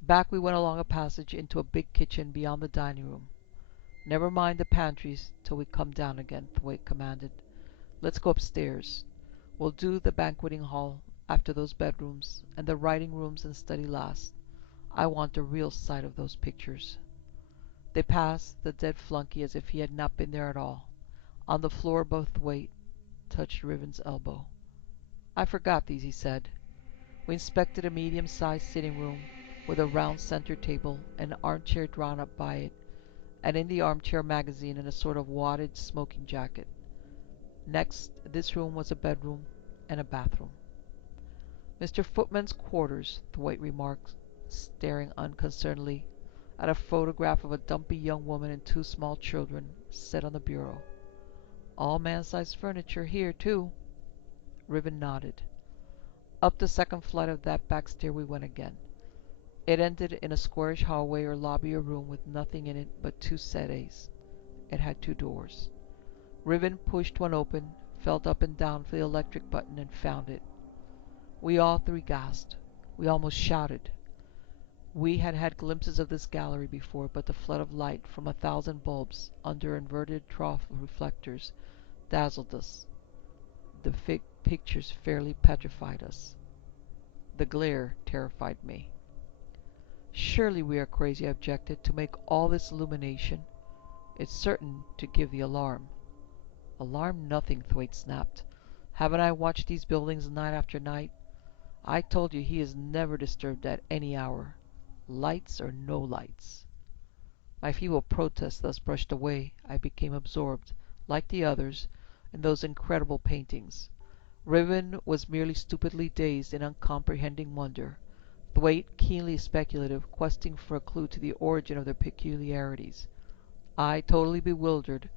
Back we went along a passage into a big kitchen beyond the dining room. Never mind the pantries till we come down again, Thwaite commanded. Let's go upstairs. We'll do the banqueting hall after those bedrooms, and the writing rooms and study last. I want a real sight of those pictures. They passed the dead flunky as if he had not been there at all. On the floor above Thwaite touched Riven's elbow. I forgot these, he said. We inspected a medium-sized sitting room with a round center table, and an armchair drawn up by it, and in the armchair a magazine and a sort of wadded smoking jacket. Next, this room was a bedroom and a bathroom. Mr. Footman's quarters, Thwaite remarked, staring unconcernedly at a photograph of a dumpy young woman and 2 small children set on the bureau. All man-sized furniture here, too. Riven nodded. Up the second flight of that back stair we went again. It ended in a squarish hallway or lobby or room with nothing in it but 2 settees. It had 2 doors. Riven pushed one open, felt up and down for the electric button, and found it. We all 3 gasped. We almost shouted. We had had glimpses of this gallery before, but the flood of light from 1,000 bulbs under inverted trough reflectors dazzled us. The pictures fairly petrified us. The glare terrified me. Surely we are crazy, I objected, to make all this illumination. It's certain to give the alarm. Alarm nothing, Thwaite snapped. Haven't I watched these buildings night after night? I told you he is never disturbed at any hour, lights or no lights. My feeble protest thus brushed away, I became absorbed, like the others, in those incredible paintings. Riven was merely stupidly dazed in uncomprehending wonder, Thwaite keenly speculative, questing for a clue to the origin of their peculiarities, I totally bewildered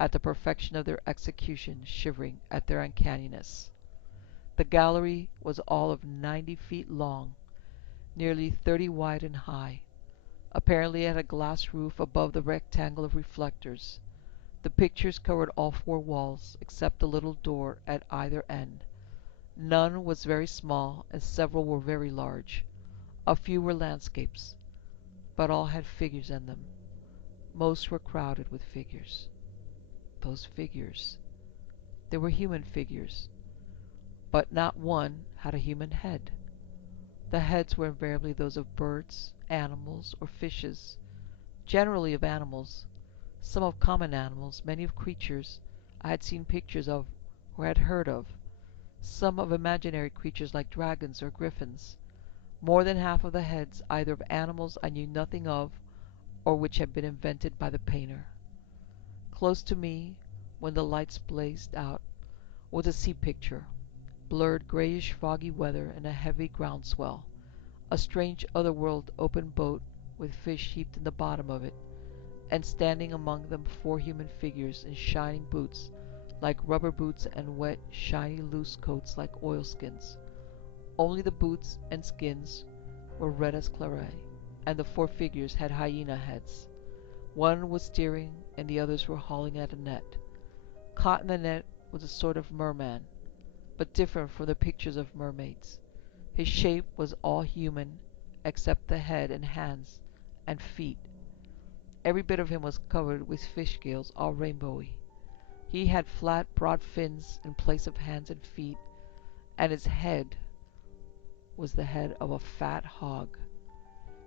at the perfection of their execution, shivering at their uncanniness. The gallery was all of 90 feet long, nearly 30 wide and high. Apparently it had a glass roof above the rectangle of reflectors. The pictures covered all 4 walls, except a little door at either end. None was very small, and several were very large. A few were landscapes, but all had figures in them. Most were crowded with figures. Those figures. They were human figures, but not one had a human head. The heads were invariably those of birds, animals, or fishes, generally of animals, some of common animals, many of creatures I had seen pictures of or had heard of, some of imaginary creatures like dragons or griffins. More than half of the heads either of animals I knew nothing of or which had been invented by the painter. Close to me, when the lights blazed out, was a sea picture, blurred greyish foggy weather and a heavy groundswell, a strange otherworld open boat with fish heaped in the bottom of it, and standing among them 4 human figures in shining boots like rubber boots and wet, shiny loose coats like oilskins. Only the boots and skins were red as claret, and the 4 figures had hyena heads. One was steering, and the others were hauling at a net. Caught in the net was a sort of merman, but different from the pictures of mermaids. His shape was all human, except the head and hands and feet. Every bit of him was covered with fish scales, all rainbowy. He had flat, broad fins in place of hands and feet, and his head was the head of a fat hog.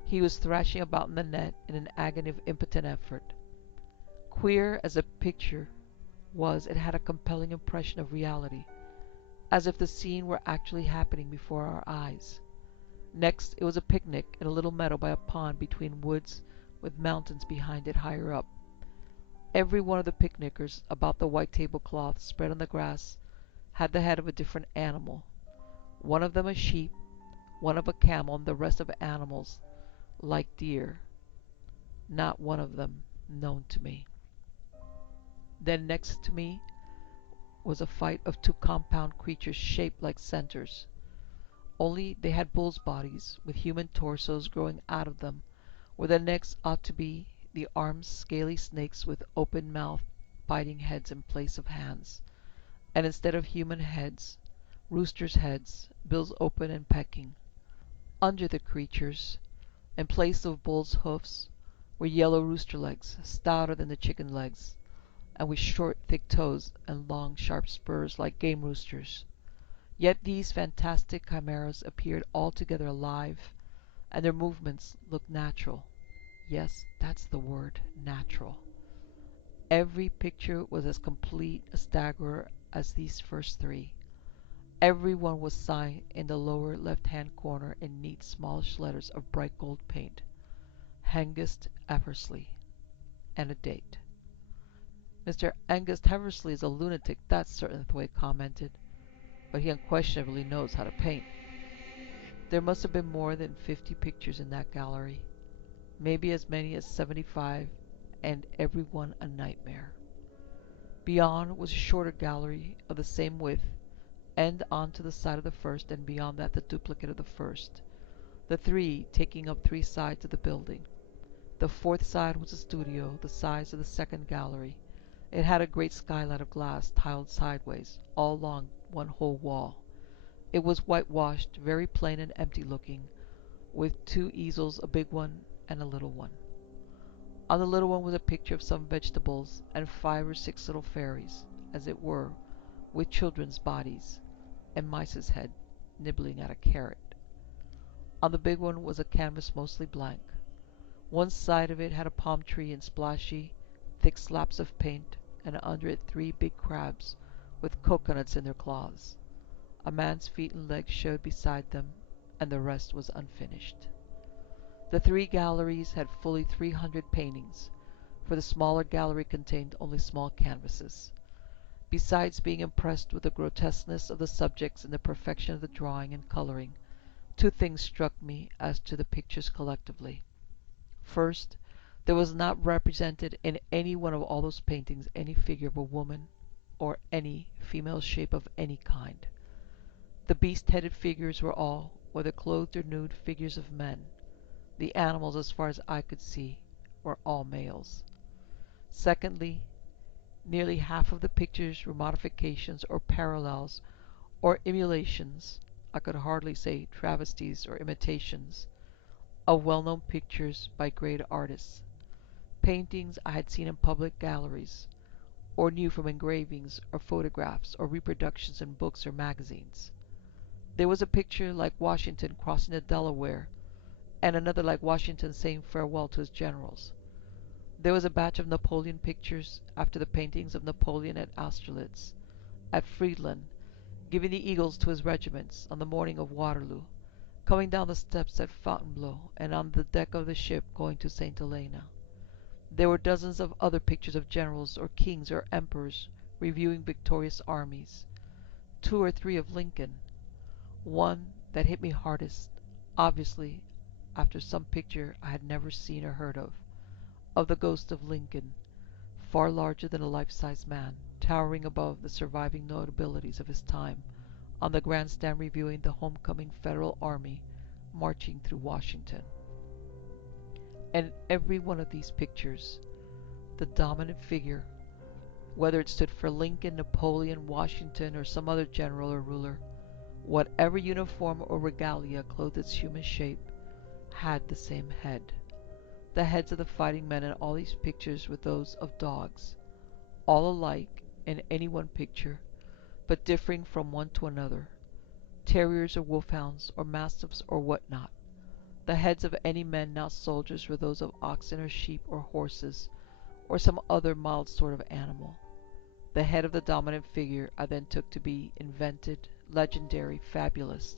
He was thrashing about in the net in an agony of impotent effort. Queer as the picture was, it had a compelling impression of reality, as if the scene were actually happening before our eyes. Next, it was a picnic in a little meadow by a pond between woods with mountains behind it higher up. Every one of the picnickers about the white tablecloth spread on the grass had the head of a different animal. One of them a sheep, one of a camel, and the rest of animals like deer, not one of them known to me. Then next to me was a fight of two compound creatures shaped like centaurs, only they had bulls' bodies with human torsos growing out of them, where the necks ought to be, the arms scaly snakes with open mouth biting heads in place of hands, and instead of human heads, roosters' heads, bills open and pecking. Under the creatures, in place of bulls' hoofs, were yellow rooster legs, stouter than the chicken legs, and with short, thick toes and long, sharp spurs like game roosters. Yet these fantastic chimeras appeared altogether alive, and their movements looked natural. Yes, that's the word, natural. Every picture was as complete a staggerer as these first three. Every one was signed in the lower left-hand corner in neat smallish letters of bright gold paint. Hengist Eversley, and a date. Mr. Angus Eversley is a lunatic, that's certain, Thwaite commented, but he unquestionably knows how to paint. There must have been more than 50 pictures in that gallery, maybe as many as 75, and every one a nightmare. Beyond was a shorter gallery of the same width, end on to the side of the first, and beyond that the duplicate of the first, the three taking up three sides of the building. The fourth side was a studio, the size of the second gallery. It had a great skylight of glass, tiled sideways, all along one whole wall. It was whitewashed, very plain and empty-looking, with two easels, a big one and a little one. On the little one was a picture of some vegetables, and 5 or 6 little fairies, as it were, with children's bodies, and mice's head nibbling at a carrot. On the big one was a canvas mostly blank. One side of it had a palm tree and splashy, thick slabs of paint, and under it 3 big crabs with coconuts in their claws. A man's feet and legs showed beside them, and the rest was unfinished. The 3 galleries had fully 300 paintings, for the smaller gallery contained only small canvases. Besides being impressed with the grotesqueness of the subjects and the perfection of the drawing and coloring, 2 things struck me as to the pictures collectively. First, there was not represented in any one of all those paintings any figure of a woman, or any female shape of any kind. The beast-headed figures were all, whether clothed or nude, figures of men. The animals, as far as I could see, were all males. Secondly, nearly half of the pictures were modifications or parallels or emulations, I could hardly say travesties or imitations, of well-known pictures by great artists. Paintings I had seen in public galleries, or knew from engravings or photographs or reproductions in books or magazines. There was a picture like Washington crossing the Delaware, and another like Washington saying farewell to his generals. There was a batch of Napoleon pictures after the paintings of Napoleon at Austerlitz, at Friedland, giving the eagles to his regiments on the morning of Waterloo, coming down the steps at Fontainebleau, and on the deck of the ship going to St. Helena. There were dozens of other pictures of generals or kings or emperors reviewing victorious armies. 2 or 3 of Lincoln. One that hit me hardest, obviously, after some picture I had never seen or heard of the ghost of Lincoln, far larger than a life-size man, towering above the surviving notabilities of his time, on the grandstand reviewing the homecoming Federal Army marching through Washington. And every one of these pictures, the dominant figure, whether it stood for Lincoln, Napoleon, Washington, or some other general or ruler, whatever uniform or regalia clothed its human shape, had the same head. The heads of the fighting men in all these pictures were those of dogs, all alike in any one picture, but differing from one to another, terriers or wolfhounds or mastiffs or what not. The heads of any men not soldiers were those of oxen or sheep or horses, or some other mild sort of animal. The head of the dominant figure I then took to be invented, legendary, fabulous.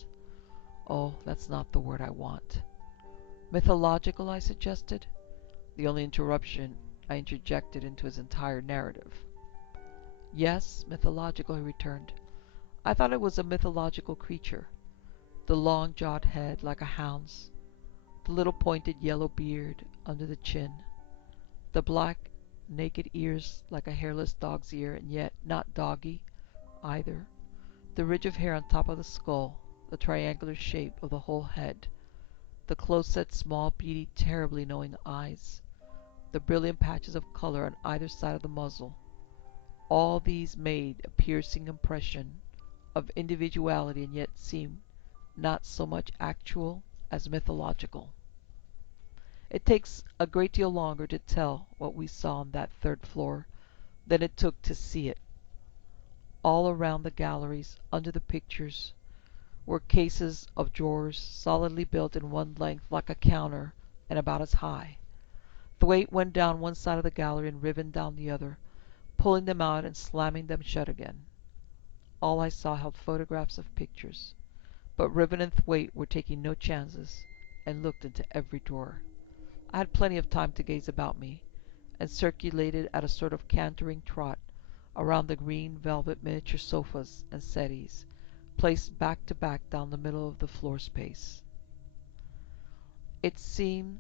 Oh, that's not the word I want. Mythological, I suggested. The only interruption I interjected into his entire narrative. Yes, mythological, he returned. I thought it was a mythological creature. the long-jawed head like a hound's, the little pointed yellow beard under the chin, the black, naked ears like a hairless dog's ear, and yet not doggy either, the ridge of hair on top of the skull, the triangular shape of the whole head, the close-set, small, beady, terribly knowing eyes, the brilliant patches of color on either side of the muzzle, all these made a piercing impression of individuality and yet seemed not so much actual as mythological. It takes a great deal longer to tell what we saw on that third floor than it took to see it. All around the galleries, under the pictures, were cases of drawers solidly built in one length like a counter and about as high. Thwaite went down one side of the gallery and Riven down the other, pulling them out and slamming them shut again. All I saw held photographs of pictures, but Riven and Thwaite were taking no chances and looked into every drawer. I had plenty of time to gaze about me, and circulated at a sort of cantering trot around the green velvet miniature sofas and settees, placed back to back down the middle of the floor space. It seemed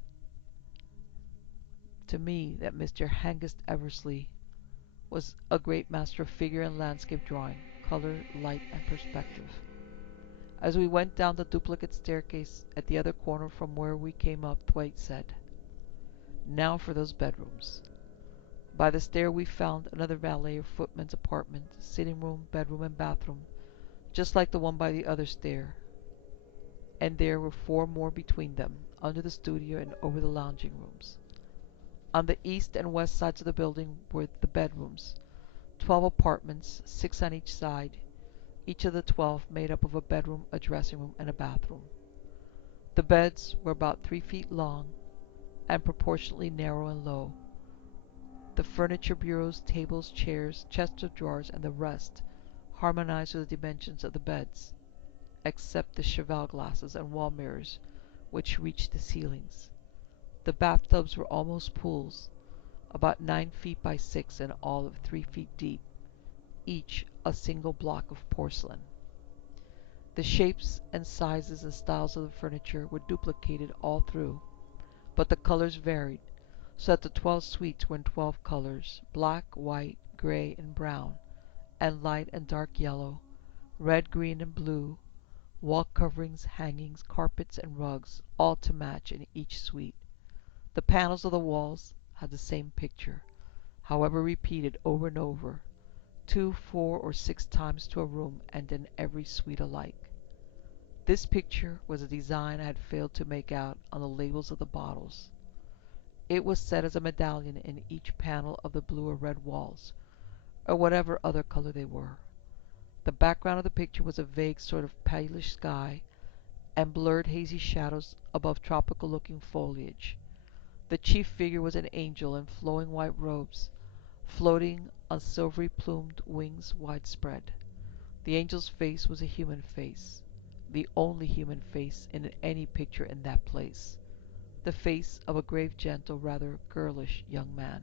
to me that Mr. Hengist Eversley was a great master of figure and landscape drawing, color, light, and perspective. As we went down the duplicate staircase at the other corner from where we came up, Thwaite said, "Now for those bedrooms." By the stair we found another valet or footman's apartment, sitting room, bedroom, and bathroom, just like the one by the other stair, and there were 4 more between them, under the studio and over the lounging rooms. On the east and west sides of the building were the bedrooms, 12 apartments, 6 on each side, each of the 12 made up of a bedroom, a dressing room, and a bathroom. The beds were about 3 feet long and proportionately narrow and low. The furniture, bureaus, tables, chairs, chests of drawers, and the rest harmonized with the dimensions of the beds, except the cheval glasses and wall mirrors which reached the ceilings. The bathtubs were almost pools, about 9 feet by 6 and all of 3 feet deep, each a single block of porcelain. The shapes and sizes and styles of the furniture were duplicated all through, but the colors varied, so that the 12 suites were in 12 colors: black, white, gray, and brown, and light and dark yellow, red, green, and blue, wall coverings, hangings, carpets, and rugs, all to match in each suite. The panels of the walls had the same picture, however repeated over and over, 2, 4, or 6 times to a room, and in every suite alike. This picture was a design I had failed to make out on the labels of the bottles. It was set as a medallion in each panel of the blue or red walls, or whatever other color they were. The background of the picture was a vague sort of palish sky, and blurred hazy shadows above tropical-looking foliage. The chief figure was an angel in flowing white robes, floating on silvery plumed wings widespread. The angel's face was a human face, the only human face in any picture in that place, the face of a grave, gentle, rather girlish young man.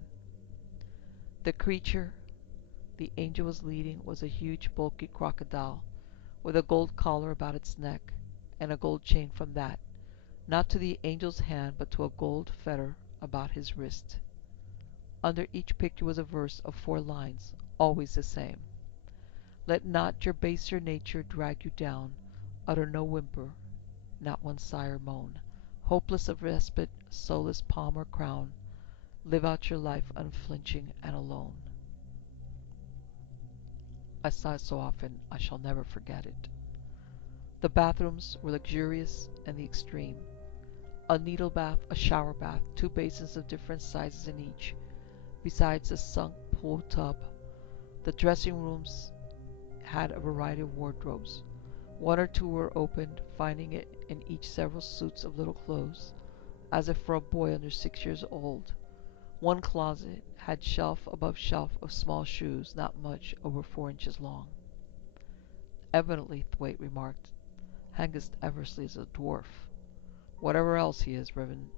The creature the angel was leading was a huge, bulky crocodile, with a gold collar about its neck, and a gold chain from that, not to the angel's hand, but to a gold fetter about his wrist. Under each picture was a verse of 4 lines, always the same. Let not your baser nature drag you down, utter no whimper, not one sigh or moan. Hopeless of respite, soulless palm or crown, live out your life unflinching and alone. I saw it so often I shall never forget it. The bathrooms were luxurious in the extreme. A needle bath, a shower bath, 2 basins of different sizes in each, besides a sunk pool tub. The dressing rooms had a variety of wardrobes. 1 or 2 were opened, finding it in each several suits of little clothes, as if for a boy under 6 years old. 1 closet had shelf above shelf of small shoes, not much over 4 inches long. Evidently, Thwaite remarked, Hengist Eversley is a dwarf. Whatever else he is, Riven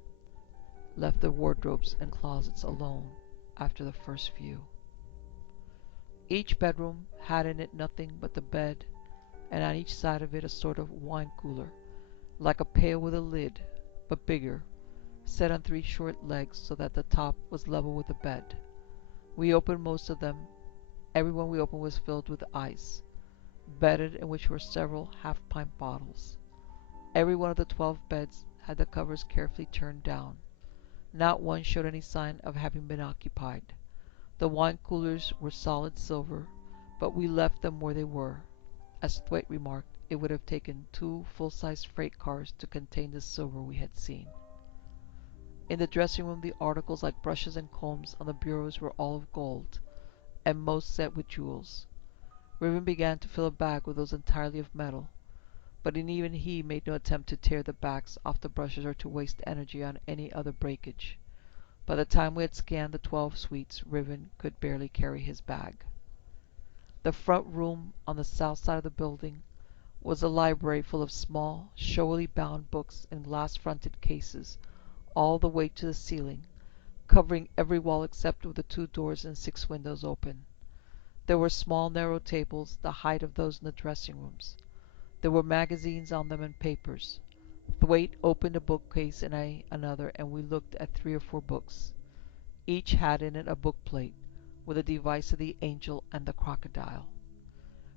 left the wardrobes and closets alone after the first few. Each bedroom had in it nothing but the bed and on each side of it a sort of wine cooler, like a pail with a lid, but bigger, set on 3 short legs so that the top was level with the bed. We opened most of them. Every one we opened was filled with ice, bedded in which were several half-pint bottles. Every one of the 12 beds had the covers carefully turned down. Not one showed any sign of having been occupied. The wine coolers were solid silver, but we left them where they were. As Thwaite remarked, it would have taken 2 full-sized freight cars to contain the silver we had seen. In the dressing room, the articles like brushes and combs on the bureaus were all of gold, and most set with jewels. Riven began to fill a bag with those entirely of metal, but even he made no attempt to tear the backs off the brushes or to waste energy on any other breakage. By the time we had scanned the 12 suites, Riven could barely carry his bag. The front room on the south side of the building was a library full of small, showily bound books in glass-fronted cases, all the way to the ceiling, covering every wall except where the 2 doors and 6 windows open. There were small, narrow tables, the height of those in the dressing rooms. There were magazines on them and papers. Thwaite opened a bookcase and I another, and we looked at 3 or 4 books. Each had in it a book plate, with a device of the angel and the crocodile.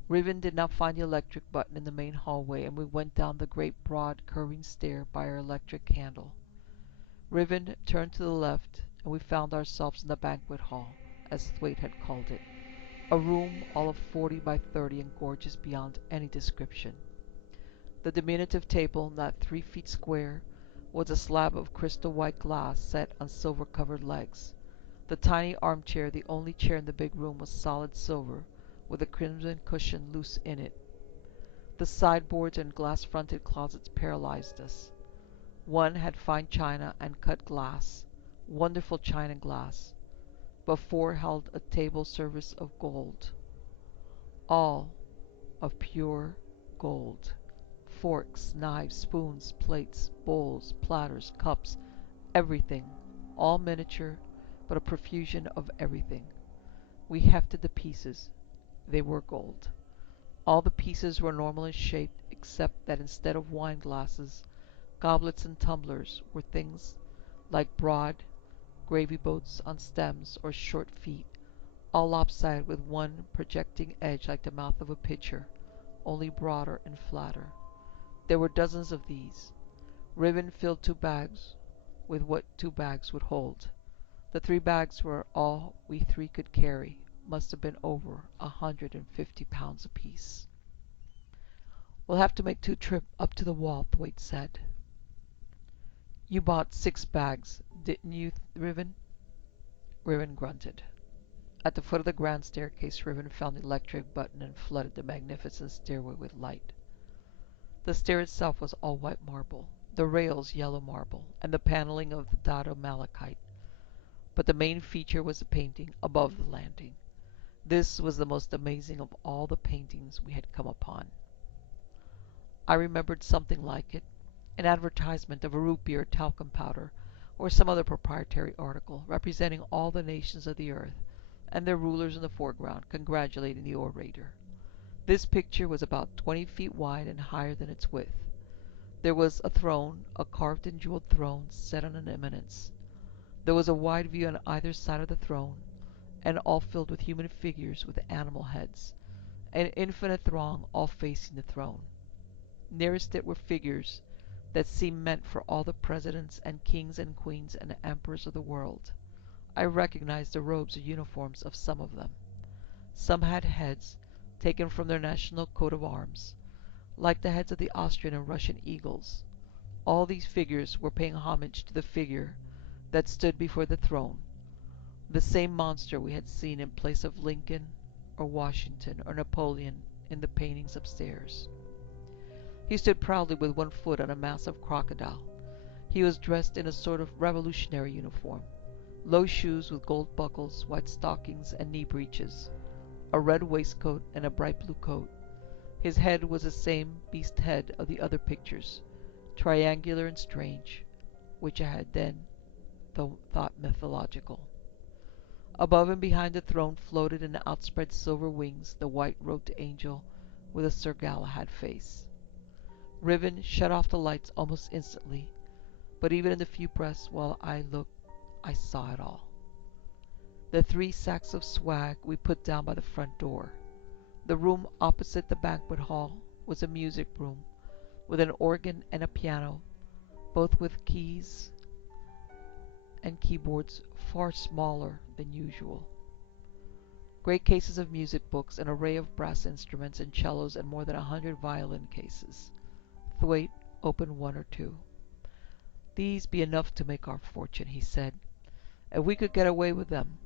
Riven did not find the electric button in the main hallway, and we went down the great broad curving stair by our electric candle. Riven turned to the left, and we found ourselves in the banquet hall, as Thwaite had called it, a room all of 40 by 30 and gorgeous beyond any description. The diminutive table, not 3 feet square, was a slab of crystal white glass set on silver-covered legs. The tiny armchair, the only chair in the big room, was solid silver, with a crimson cushion loose in it. The sideboards and glass-fronted closets paralyzed us. One had fine china and cut glass, wonderful china and glass, but 4 held a table service of gold, all of pure gold. Forks, knives, spoons, plates, bowls, platters, cups, everything, all miniature, but a profusion of everything. We hefted the pieces. They were gold. All the pieces were normally shaped, except that instead of wine glasses, goblets and tumblers were things like broad gravy boats on stems or short feet, all lopsided with one projecting edge like the mouth of a pitcher, only broader and flatter. There were dozens of these. Riven filled 2 bags with what 2 bags would hold. The 3 bags were all we 3 could carry, must have been over 150 pounds apiece. "We'll have to make 2 trips up to the wall," Thwaite said. "You bought 6 bags, didn't you, Riven?" Riven grunted. At the foot of the grand staircase, Riven found the electric button and flooded the magnificent stairway with light. The stair itself was all white marble, the rails yellow marble, and the paneling of the dado malachite. But the main feature was the painting above the landing. This was the most amazing of all the paintings we had come upon. I remembered something like it, an advertisement of a root beer talcum powder, or some other proprietary article, representing all the nations of the earth, and their rulers in the foreground, congratulating the orator. This picture was about 20 feet wide and higher than its width. There was a throne, a carved and jeweled throne, set on an eminence. There was a wide view on either side of the throne, and all filled with human figures with animal heads, an infinite throng all facing the throne. Nearest it were figures that seemed meant for all the presidents and kings and queens and emperors of the world. I recognized the robes or uniforms of some of them. Some had heads taken from their national coat of arms, like the heads of the Austrian and Russian eagles. All these figures were paying homage to the figure that stood before the throne, the same monster we had seen in place of Lincoln or Washington or Napoleon in the paintings upstairs. He stood proudly with one foot on a massive crocodile. He was dressed in a sort of revolutionary uniform, low shoes with gold buckles, white stockings and knee breeches, a red waistcoat and a bright blue coat. His head was the same beast head of the other pictures, triangular and strange, which I had then thought mythological. Above and behind the throne floated in outspread silver wings the white-robed angel with a Sir Galahad face. Riven shut off the lights almost instantly, but even in the few breaths while I looked, I saw it all. The 3 sacks of swag we put down by the front door. The room opposite the banquet hall was a music room with an organ and a piano, both with keys and keyboards far smaller than usual. Great cases of music books, an array of brass instruments and cellos, and more than 100 violin cases. Thwaite opened 1 or 2. "These be enough to make our fortune," he said, "if we could get away with them."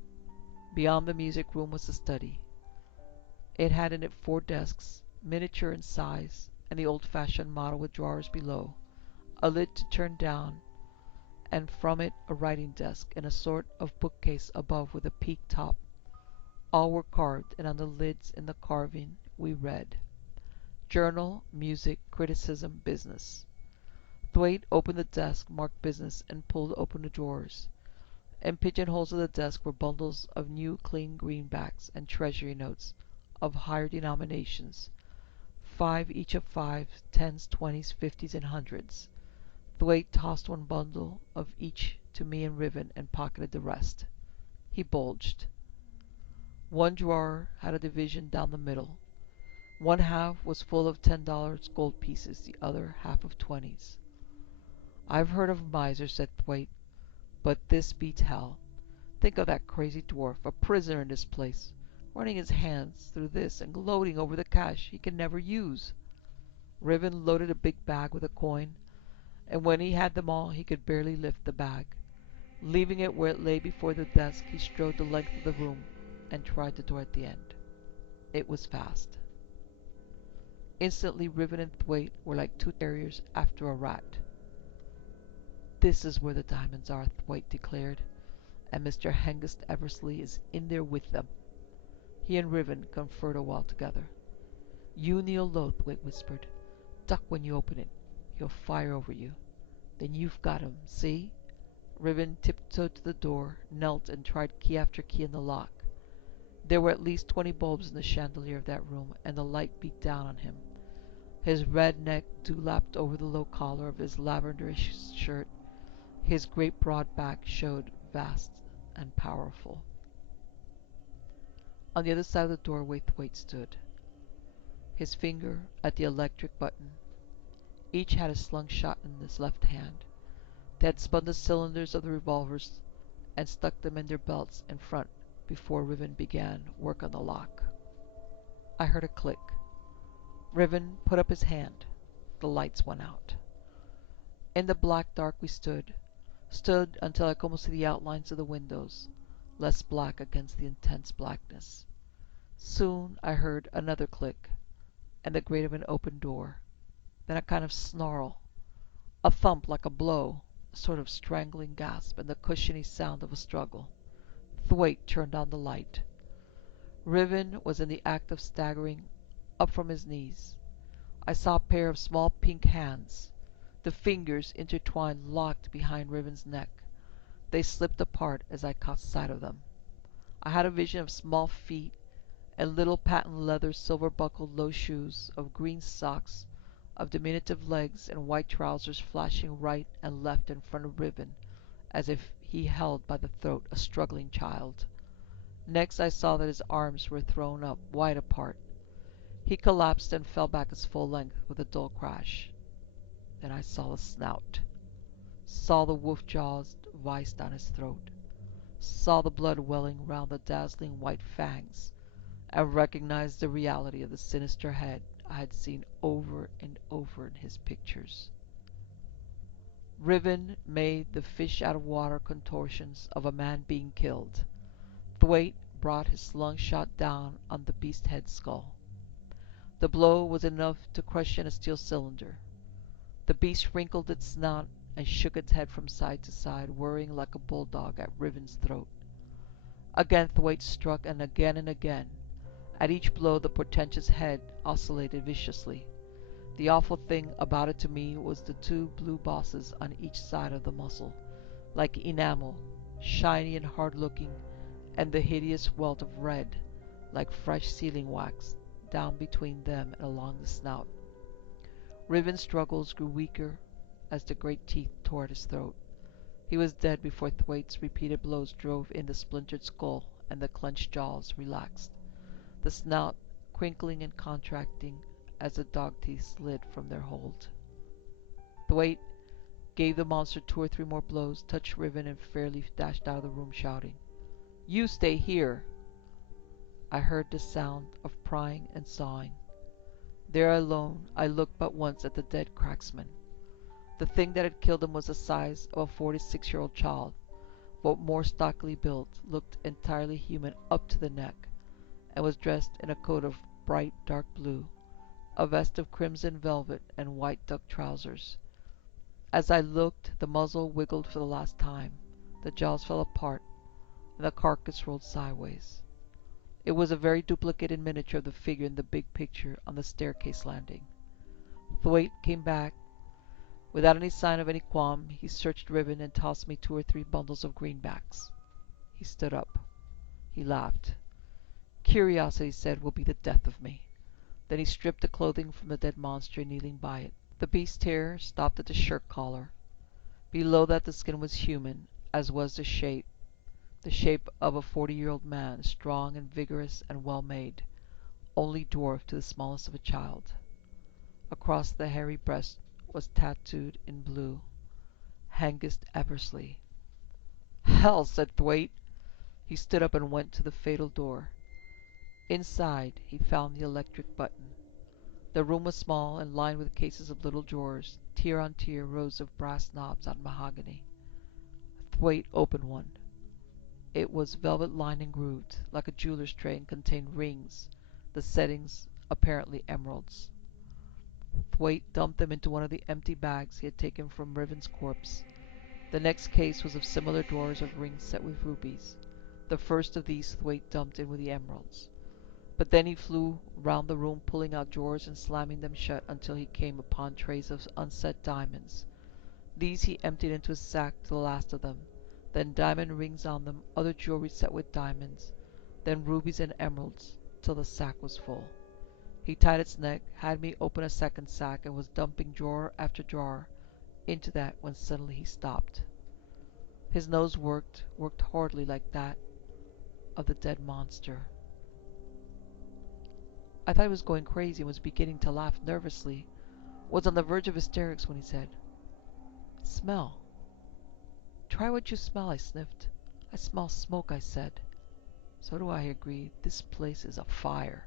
Beyond the music room was the study. It had in it 4 desks, miniature in size, and the old-fashioned model with drawers below, a lid to turn down, and from it a writing desk and a sort of bookcase above with a peaked top. All were carved, and on the lids in the carving we read, "Journal, Music, Criticism, Business." Thwaite opened the desk marked "Business" and pulled open the drawers. In pigeonholes of the desk were bundles of new clean greenbacks and treasury notes of higher denominations, 5 each of 5s, 10s, 20s, 50s, and 100s. Thwaite tossed 1 bundle of each to me and Riven and pocketed the rest. He bulged. 1 drawer had a division down the middle. 1/2 was full of $10 gold pieces, the other half of 20s. "I've heard of misers," said Thwaite, "but this beats hell. Think of that crazy dwarf, a prisoner in this place, running his hands through this and gloating over the cash he can never use." Riven loaded a big bag with a coin, and when he had them all he could barely lift the bag. Leaving it where it lay before the desk, he strode the length of the room and tried the door at the end. It was fast. Instantly Riven and Thwaite were like 2 terriers after a rat. "This is where the diamonds are," Thwaite declared, "and Mr. Hengist Eversley is in there with them." He and Riven conferred a while together. "You kneel low," Thwaite whispered. "Duck when you open it. He'll fire over you. Then you've got him, see?" Riven tiptoed to the door, knelt, and tried key after key in the lock. There were at least 20 bulbs in the chandelier of that room, and the light beat down on him. His red neck dewlapped over the low collar of his lavenderish shirt. His great broad back showed vast and powerful. On the other side of the doorway Thwaite stood, his finger at the electric button. Each had a slung-shot in his left hand. They had spun the cylinders of the revolvers and stuck them in their belts in front before Riven began work on the lock. I heard a click. Riven put up his hand. The lights went out. In the black dark we stood until I could almost see the outlines of the windows, less black against the intense blackness. Soon I heard another click, and the grate of an open door. Then a kind of snarl, a thump like a blow, a sort of strangling gasp, and the cushiony sound of a struggle. Thwaite turned on the light. Riven was in the act of staggering up from his knees. I saw a pair of small pink hands, the fingers intertwined, locked behind Riven's neck. They slipped apart as I caught sight of them. I had a vision of small feet and little patent leather silver-buckled low shoes, of green socks, of diminutive legs, and white trousers flashing right and left in front of Riven, as if he held by the throat a struggling child. Next I saw that his arms were thrown up, wide apart. He collapsed and fell back his full length with a dull crash. Then I saw the snout, saw the wolf jaws vice down his throat, saw the blood welling round the dazzling white fangs, and recognized the reality of the sinister head I had seen over and over in his pictures. Riven made the fish-out-of-water contortions of a man being killed. Thwaite brought his slung-shot down on the beast-head skull. The blow was enough to crush in a steel cylinder. The beast wrinkled its snout and shook its head from side to side, worrying like a bulldog at Riven's throat. Again Thwaite struck, and again. At each blow the portentous head oscillated viciously. The awful thing about it to me was the 2 blue bosses on each side of the muzzle, like enamel, shiny and hard-looking, and the hideous welt of red, like fresh sealing wax, down between them and along the snout. Riven's struggles grew weaker as the great teeth tore at his throat. He was dead before Thwaite's repeated blows drove in the splintered skull and the clenched jaws relaxed, the snout crinkling and contracting as the dog teeth slid from their hold. Thwaite gave the monster 2 or 3 more blows, touched Riven, and fairly dashed out of the room shouting, "You stay here!" I heard the sound of prying and sawing. There alone, I looked but once at the dead cracksman. The thing that had killed him was the size of a 4 to 6-year-old child, but more stockily built, looked entirely human up to the neck, and was dressed in a coat of bright dark blue, a vest of crimson velvet, and white duck trousers. As I looked, the muzzle wiggled for the last time, the jaws fell apart, and the carcass rolled sideways. It was a very duplicate in miniature of the figure in the big picture on the staircase landing. Thwaite came back. Without any sign of any qualm, he searched Riven and tossed me 2 or 3 bundles of greenbacks. He stood up. He laughed. "Curiosity," he said, "will be the death of me." Then he stripped the clothing from the dead monster, kneeling by it. The beast's hair stopped at the shirt collar. Below that the skin was human, as was the shape of a 40-year-old man, strong and vigorous and well made, only dwarfed to the smallness of a child. Across the hairy breast was tattooed in blue, "Hengist Eversley." "Hell!" said Thwaite. He stood up and went to the fatal door. Inside, he found the electric button. The room was small and lined with cases of little drawers, tier on tier rows of brass knobs on mahogany. Thwaite opened one. It was velvet-lined and grooved, like a jeweler's tray, and contained rings, the settings apparently emeralds. Thwaite dumped them into one of the empty bags he had taken from Riven's corpse. The next case was of similar drawers of rings set with rubies. The first of these Thwaite dumped in with the emeralds. But then he flew round the room, pulling out drawers and slamming them shut until he came upon trays of unset diamonds. These he emptied into his sack to the last of them, then diamond rings on them, other jewelry set with diamonds, then rubies and emeralds, till the sack was full. He tied its neck, had me open a second sack, and was dumping drawer after drawer into that when suddenly he stopped. His nose worked hardly like that of the dead monster. I thought he was going crazy and was beginning to laugh nervously, was on the verge of hysterics when he said, "Smell." "Try what you smell," I sniffed. "I smell smoke," I said. "So do I," he agreed. "This place is afire."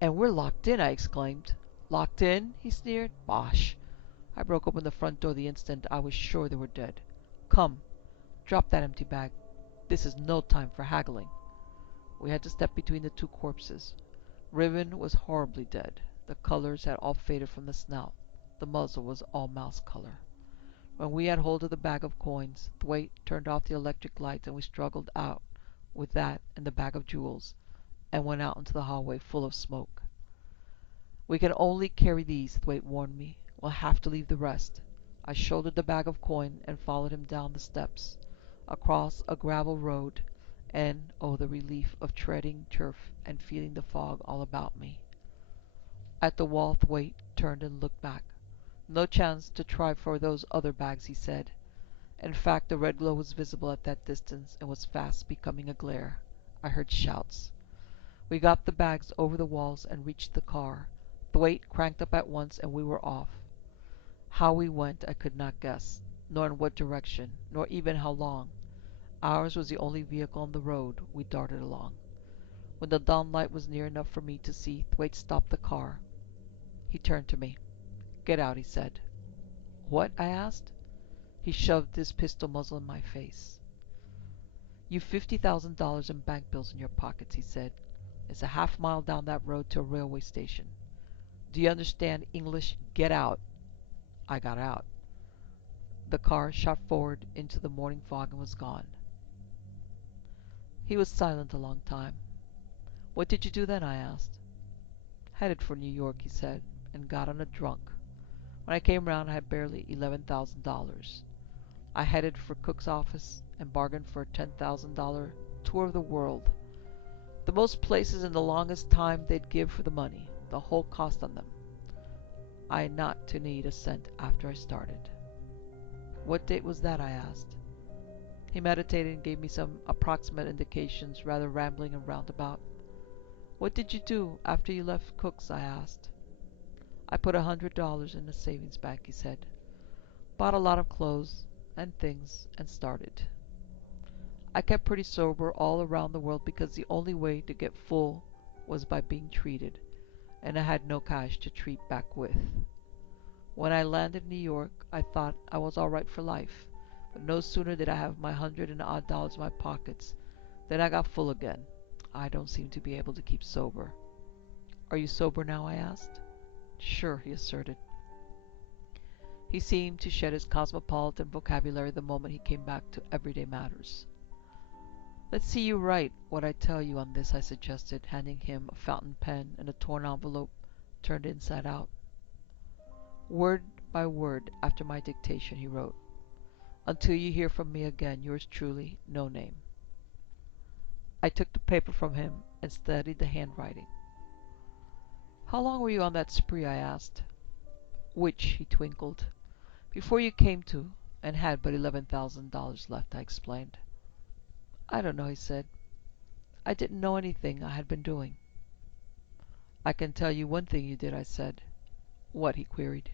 "And we're locked in," I exclaimed. "Locked in?" he sneered. "Bosh! I broke open the front door the instant I was sure they were dead. Come, drop that empty bag. This is no time for haggling." We had to step between the 2 corpses. Riven was horribly dead. The colors had all faded from the snout. The muzzle was all mouse color. When we had hold of the bag of coins, Thwaite turned off the electric lights, and we struggled out with that and the bag of jewels, and went out into the hallway full of smoke. "We can only carry these," Thwaite warned me. "We'll have to leave the rest." I shouldered the bag of coin and followed him down the steps, across a gravel road, and oh, the relief of treading turf and feeling the fog all about me. At the wall, Thwaite turned and looked back. "No chance to try for those other bags," he said. In fact, the red glow was visible at that distance, and was fast becoming a glare. I heard shouts. We got the bags over the walls and reached the car. Thwaite cranked up at once, and we were off. How we went I could not guess, nor in what direction, nor even how long. Ours was the only vehicle on the road. We darted along. When the dawn light was near enough for me to see, Thwaite stopped the car. He turned to me. "Get out," he said. "What?" I asked. He shoved his pistol muzzle in my face. "You've $50,000 in bank bills in your pockets," he said. "It's a half-mile down that road to a railway station. Do you understand English? Get out." I got out. The car shot forward into the morning fog and was gone. He was silent a long time. "What did you do then?" I asked. "Headed for New York," he said, "and got on a drunk. When I came round, I had barely $11,000. I headed for Cook's office and bargained for a $10,000 tour of the world. The most places and the longest time they'd give for the money, the whole cost on them. I had not to need a cent after I started. What date was that? I asked. He meditated and gave me some approximate indications, rather rambling and roundabout. What did you do after you left Cook's? I asked. I put $100 in a savings bank, he said. Bought a lot of clothes and things and started. I kept pretty sober all around the world because the only way to get full was by being treated, and I had no cash to treat back with. When I landed in New York, I thought I was all right for life, but no sooner did I have my $100 and odd in my pockets than I got full again. I don't seem to be able to keep sober. Are you sober now? I asked. Sure, he asserted. He seemed to shed his cosmopolitan vocabulary the moment he came back to everyday matters. Let's see you write what I tell you on this, I suggested, handing him a fountain pen and a torn envelope turned inside out. Word by word after my dictation, he wrote, Until you hear from me again, yours truly, No Name. I took the paper from him and studied the handwriting. How long were you on that spree? I asked. Which? He twinkled. Before you came to, and had but $11,000 left, I explained. I don't know, he said. I didn't know anything I had been doing. I can tell you one thing you did, I said. What? He queried.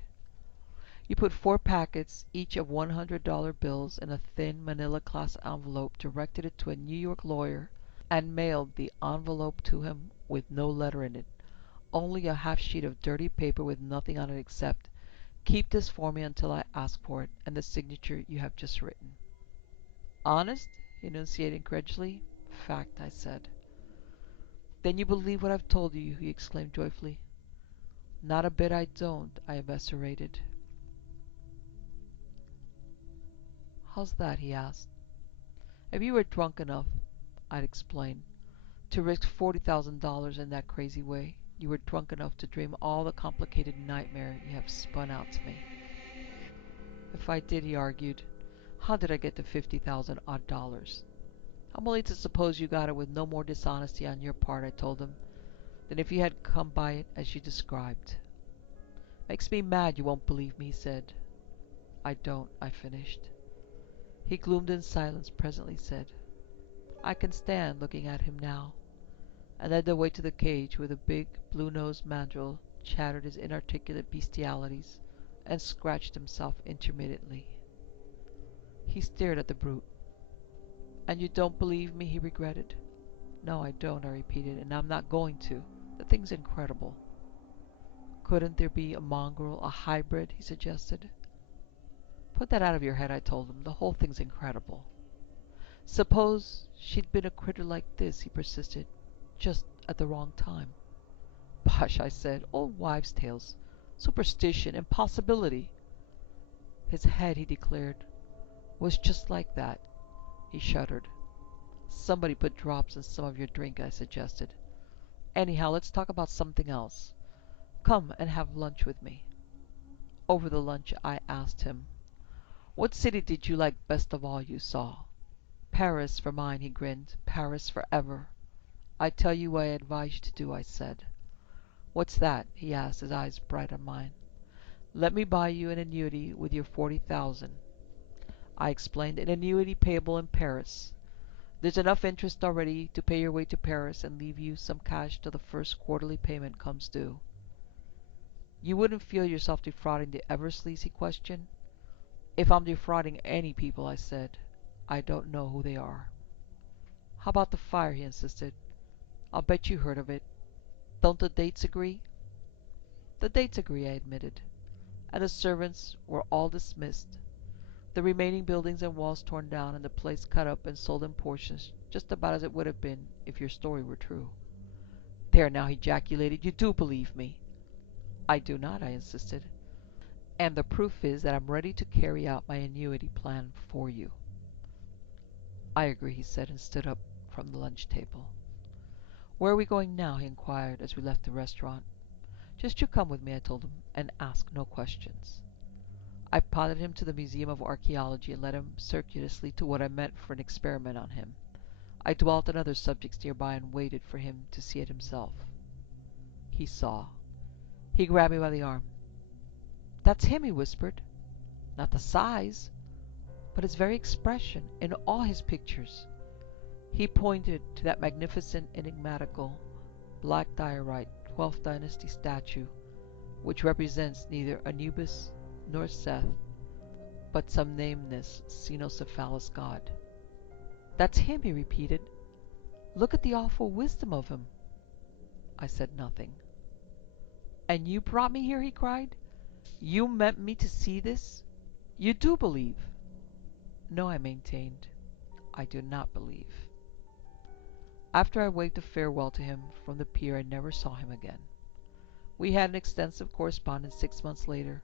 You put 4 packets, each of $100 bills, in a thin manila class envelope, directed it to a New York lawyer, and mailed the envelope to him with no letter in it, only a half sheet of dirty paper with nothing on it except, Keep this for me until I ask for it, and the signature you have just written. Honest? He enunciated incredulously. Fact, I said. Then you believe what I've told you, he exclaimed joyfully. Not a bit I don't, I eviscerated. How's that? He asked. If you were drunk enough, I'd explained, to risk $40,000 in that crazy way, you were drunk enough to dream all the complicated nightmare you have spun out to me. If I did, he argued, how did I get the 50,000 odd dollars? I'm only to suppose you got it with no more dishonesty on your part, I told him, than if you had come by it as you described. Makes me mad you won't believe me, he said. I don't, I finished. He gloomed in silence, presently said, I can stand looking at him now, and led the way to the cage where the big blue-nosed mandrill chattered his inarticulate bestialities and scratched himself intermittently. He stared at the brute. And you don't believe me? He regretted. No, I don't, I repeated, and I'm not going to. The thing's incredible. Couldn't there be a mongrel, a hybrid? He suggested. Put that out of your head, I told him. The whole thing's incredible. Suppose she'd been a critter like this, he persisted, just at the wrong time. Bosh, I said. Old wives' tales. Superstition. Impossibility. His head, he declared, was just like that. He shuddered. Somebody put drops in some of your drink, I suggested. Anyhow, let's talk about something else. Come and have lunch with me. Over the lunch, I asked him, What city did you like best of all you saw? Paris for mine, he grinned. Paris forever. I tell you what I advise you to do, I said. What's that? He asked, his eyes bright on mine. Let me buy you an annuity with your 40,000. I explained, an annuity payable in Paris. There's enough interest already to pay your way to Paris and leave you some cash till the first quarterly payment comes due. You wouldn't feel yourself defrauding the Eversleys? He questioned. If I'm defrauding any people, I said, I don't know who they are. How about the fire? He insisted. I'll bet you heard of it. Don't the dates agree? The dates agree, I admitted. And the servants were all dismissed. The remaining buildings and walls torn down, and the place cut up and sold in portions, just about as it would have been if your story were true. There now, he ejaculated, you do believe me. I do not, I insisted. And the proof is that I'm ready to carry out my annuity plan for you. I agree, he said, and stood up from the lunch table. Where are we going now? He inquired as we left the restaurant. Just you come with me, I told him, and ask no questions. I piloted him to the Museum of Archaeology and led him circuitously to what I meant for an experiment on him. I dwelt on other subjects nearby and waited for him to see it himself. He saw. He grabbed me by the arm. "That's him," he whispered. "Not the size, but his very expression in all his pictures." He pointed to that magnificent, enigmatical, black diorite 12th Dynasty statue, which represents neither Anubis nor Seth, but some nameless cynocephalous god. "That's him," he repeated. "Look at the awful wisdom of him." I said nothing. "And you brought me here?" he cried. "You meant me to see this? You do believe?" "No," I maintained. "I do not believe." After I waved a farewell to him from the pier, I never saw him again. We had an extensive correspondence 6 months later,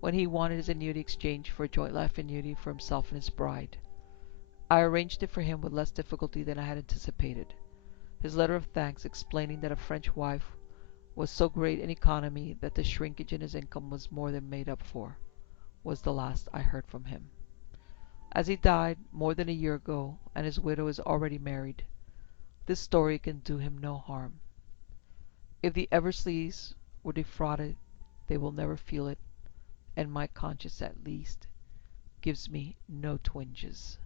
when he wanted his annuity exchanged for a joint life annuity for himself and his bride. I arranged it for him with less difficulty than I had anticipated. His letter of thanks, explaining that a French wife was so great an economy that the shrinkage in his income was more than made up for, was the last I heard from him. As he died more than a year ago, and his widow is already married, this story can do him no harm. If the Eversleys were defrauded, they will never feel it, and my conscience, at least, gives me no twinges.